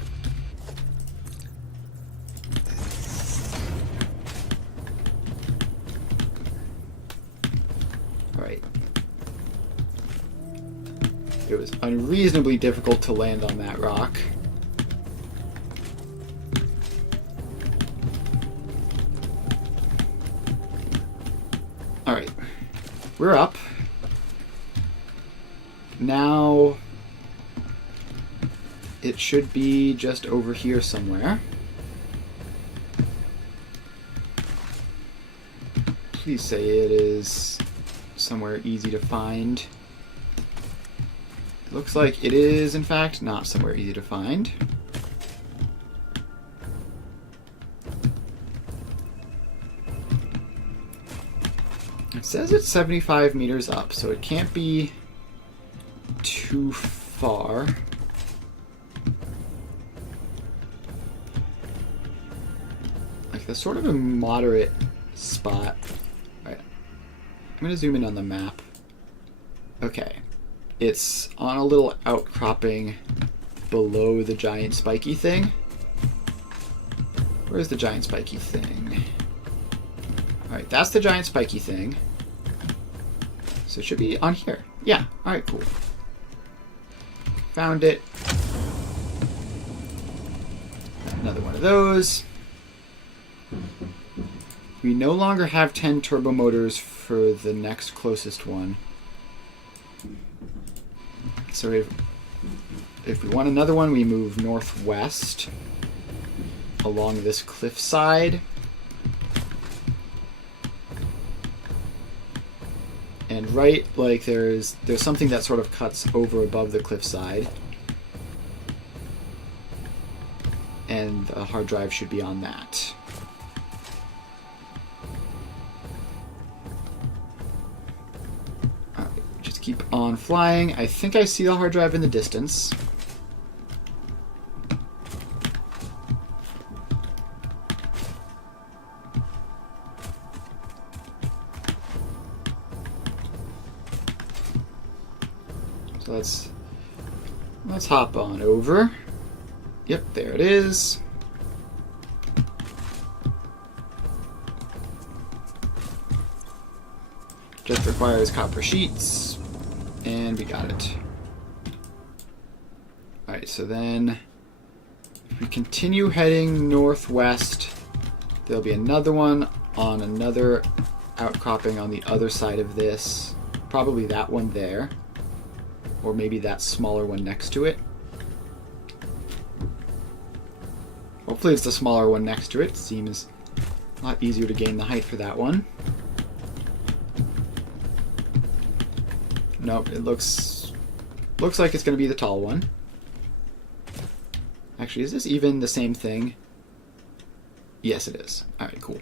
Alright. It was unreasonably difficult to land on that rock. Alright. We're up. Now, it should be just over here somewhere. Please say it is somewhere easy to find. It looks like it is, in fact, not somewhere easy to find. It says it's 75 meters up, so it can't be too far. Like, that's sort of a moderate spot. Alright, I'm going to zoom in on the map. Okay. It's on a little outcropping below the giant spiky thing. Where's the giant spiky thing? Alright, that's the giant spiky thing. So it should be on here. Yeah, alright, cool. Found it. Another one of those. We no longer have 10 turbo motors for the next closest one. So if we want another one, we move northwest along this cliffside. And right, like, there's something that sort of cuts over above the cliffside. And the hard drive should be on that. Alright, just keep on flying. I think I see the hard drive in the distance. So let's hop on over. Yep, there it is. Just requires copper sheets, and we got it. Alright, so then if we continue heading northwest, there'll be another one on another outcropping on the other side of this. Probably that one there, or maybe that smaller one next to it. Hopefully it's the smaller one next to it. Seems a lot easier to gain the height for that one. Nope, it looks like it's going to be the tall one. Actually, is this even the same thing? Yes, it is. Alright, cool.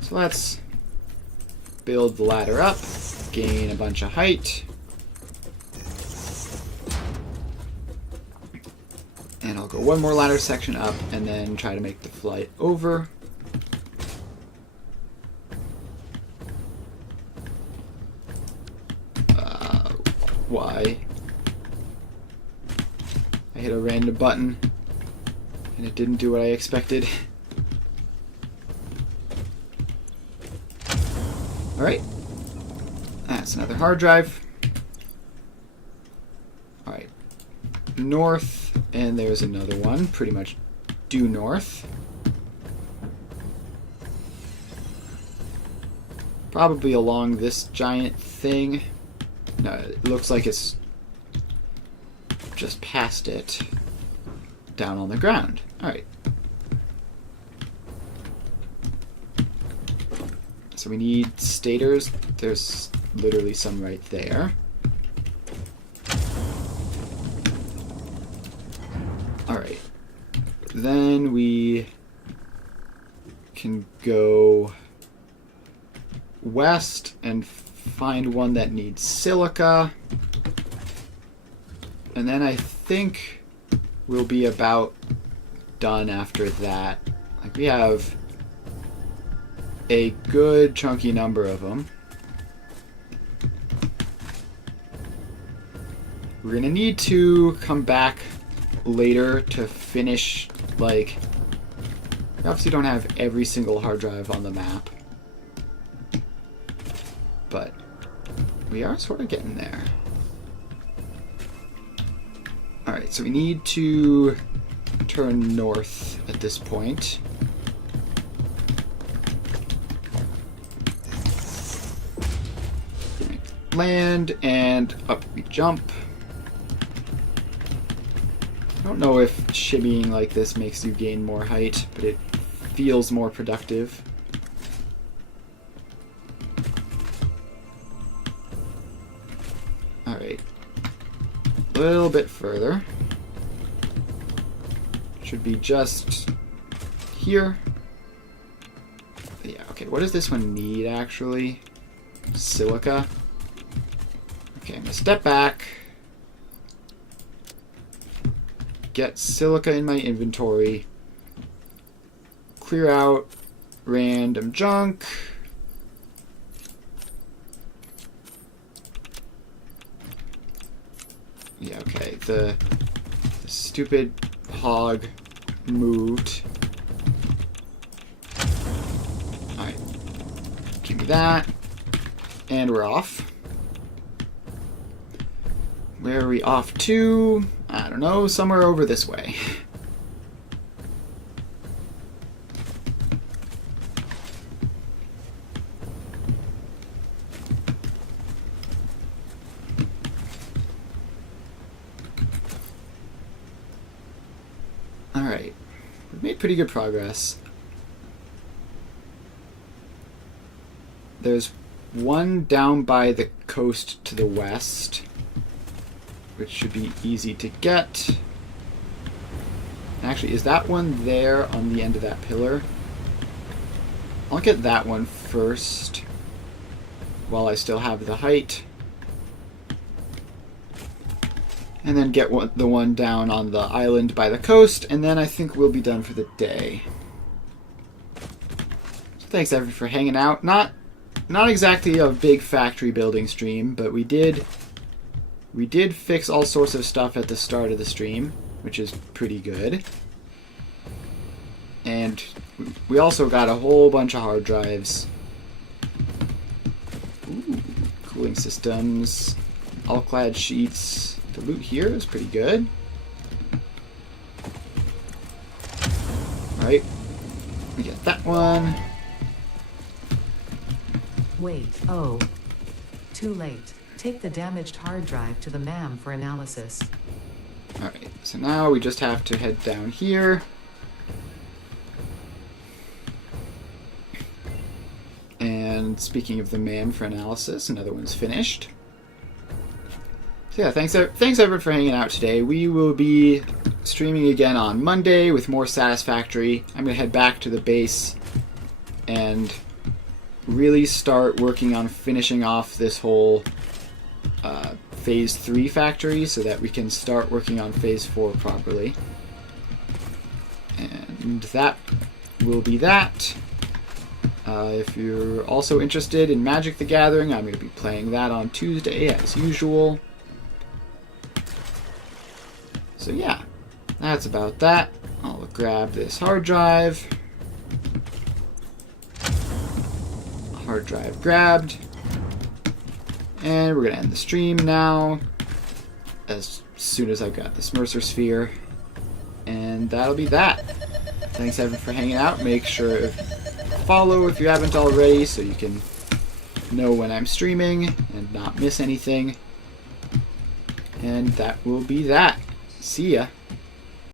So let's build the ladder up, gain a bunch of height. And I'll go one more ladder section up and then try to make the flight over. Why? I hit a random button and it didn't do what I expected. Alright. That's another hard drive. Alright. North, and there's another one. Pretty much due north. Probably along this giant thing. No, it looks like it's just past it. Down on the ground. Alright. So we need stators. There's literally some right there. Alright. Then we can go west and find one that needs silica. And then I think we'll be about done after that. Like, we have a good chunky number of them. We're gonna need to come back later to finish, like, we obviously don't have every single hard drive on the map, but we are sort of getting there. Alright, so we need to turn north at this point. Land, and up we jump. I don't know if shimmying like this makes you gain more height, but it feels more productive. Alright. A little bit further. Should be just here. Yeah, okay, what does this one need actually? Silica. Okay, I'm gonna step back. Get silica in my inventory. Clear out random junk. Yeah, okay. The stupid hog moved. Alright. Give me that. And we're off. Where are we off to? I don't know. Somewhere over this way. Alright. We've made pretty good progress. There's one down by the coast to the west, which should be easy to get. Actually, is that one there on the end of that pillar? I'll get that one first while I still have the height. And then get the one down on the island by the coast, and then I think we'll be done for the day. So thanks everyone for hanging out. Not exactly a big factory building stream, but we did fix all sorts of stuff at the start of the stream, which is pretty good. And we also got a whole bunch of hard drives. Ooh, cooling systems, all-clad sheets. The loot here is pretty good. Alright, we get that one. Wait, oh. Too late. Take the damaged hard drive to the MAM for analysis. Alright, so now we just have to head down here. And speaking of the MAM for analysis, another one's finished. So yeah, thanks everyone for hanging out today. We will be streaming again on Monday with more Satisfactory. I'm going to head back to the base and really start working on finishing off this whole Phase 3 factory so that we can start working on Phase 4 properly. And that will be that. If you're also interested in Magic the Gathering, I'm going to be playing that on Tuesday as usual. So yeah, that's about that. I'll grab this hard drive. Hard drive grabbed. And we're going to end the stream now, as soon as I've got this Mercer Sphere. And that'll be that. Thanks everyone for hanging out. Make sure to follow if you haven't already so you can know when I'm streaming and not miss anything. And that will be that. See ya.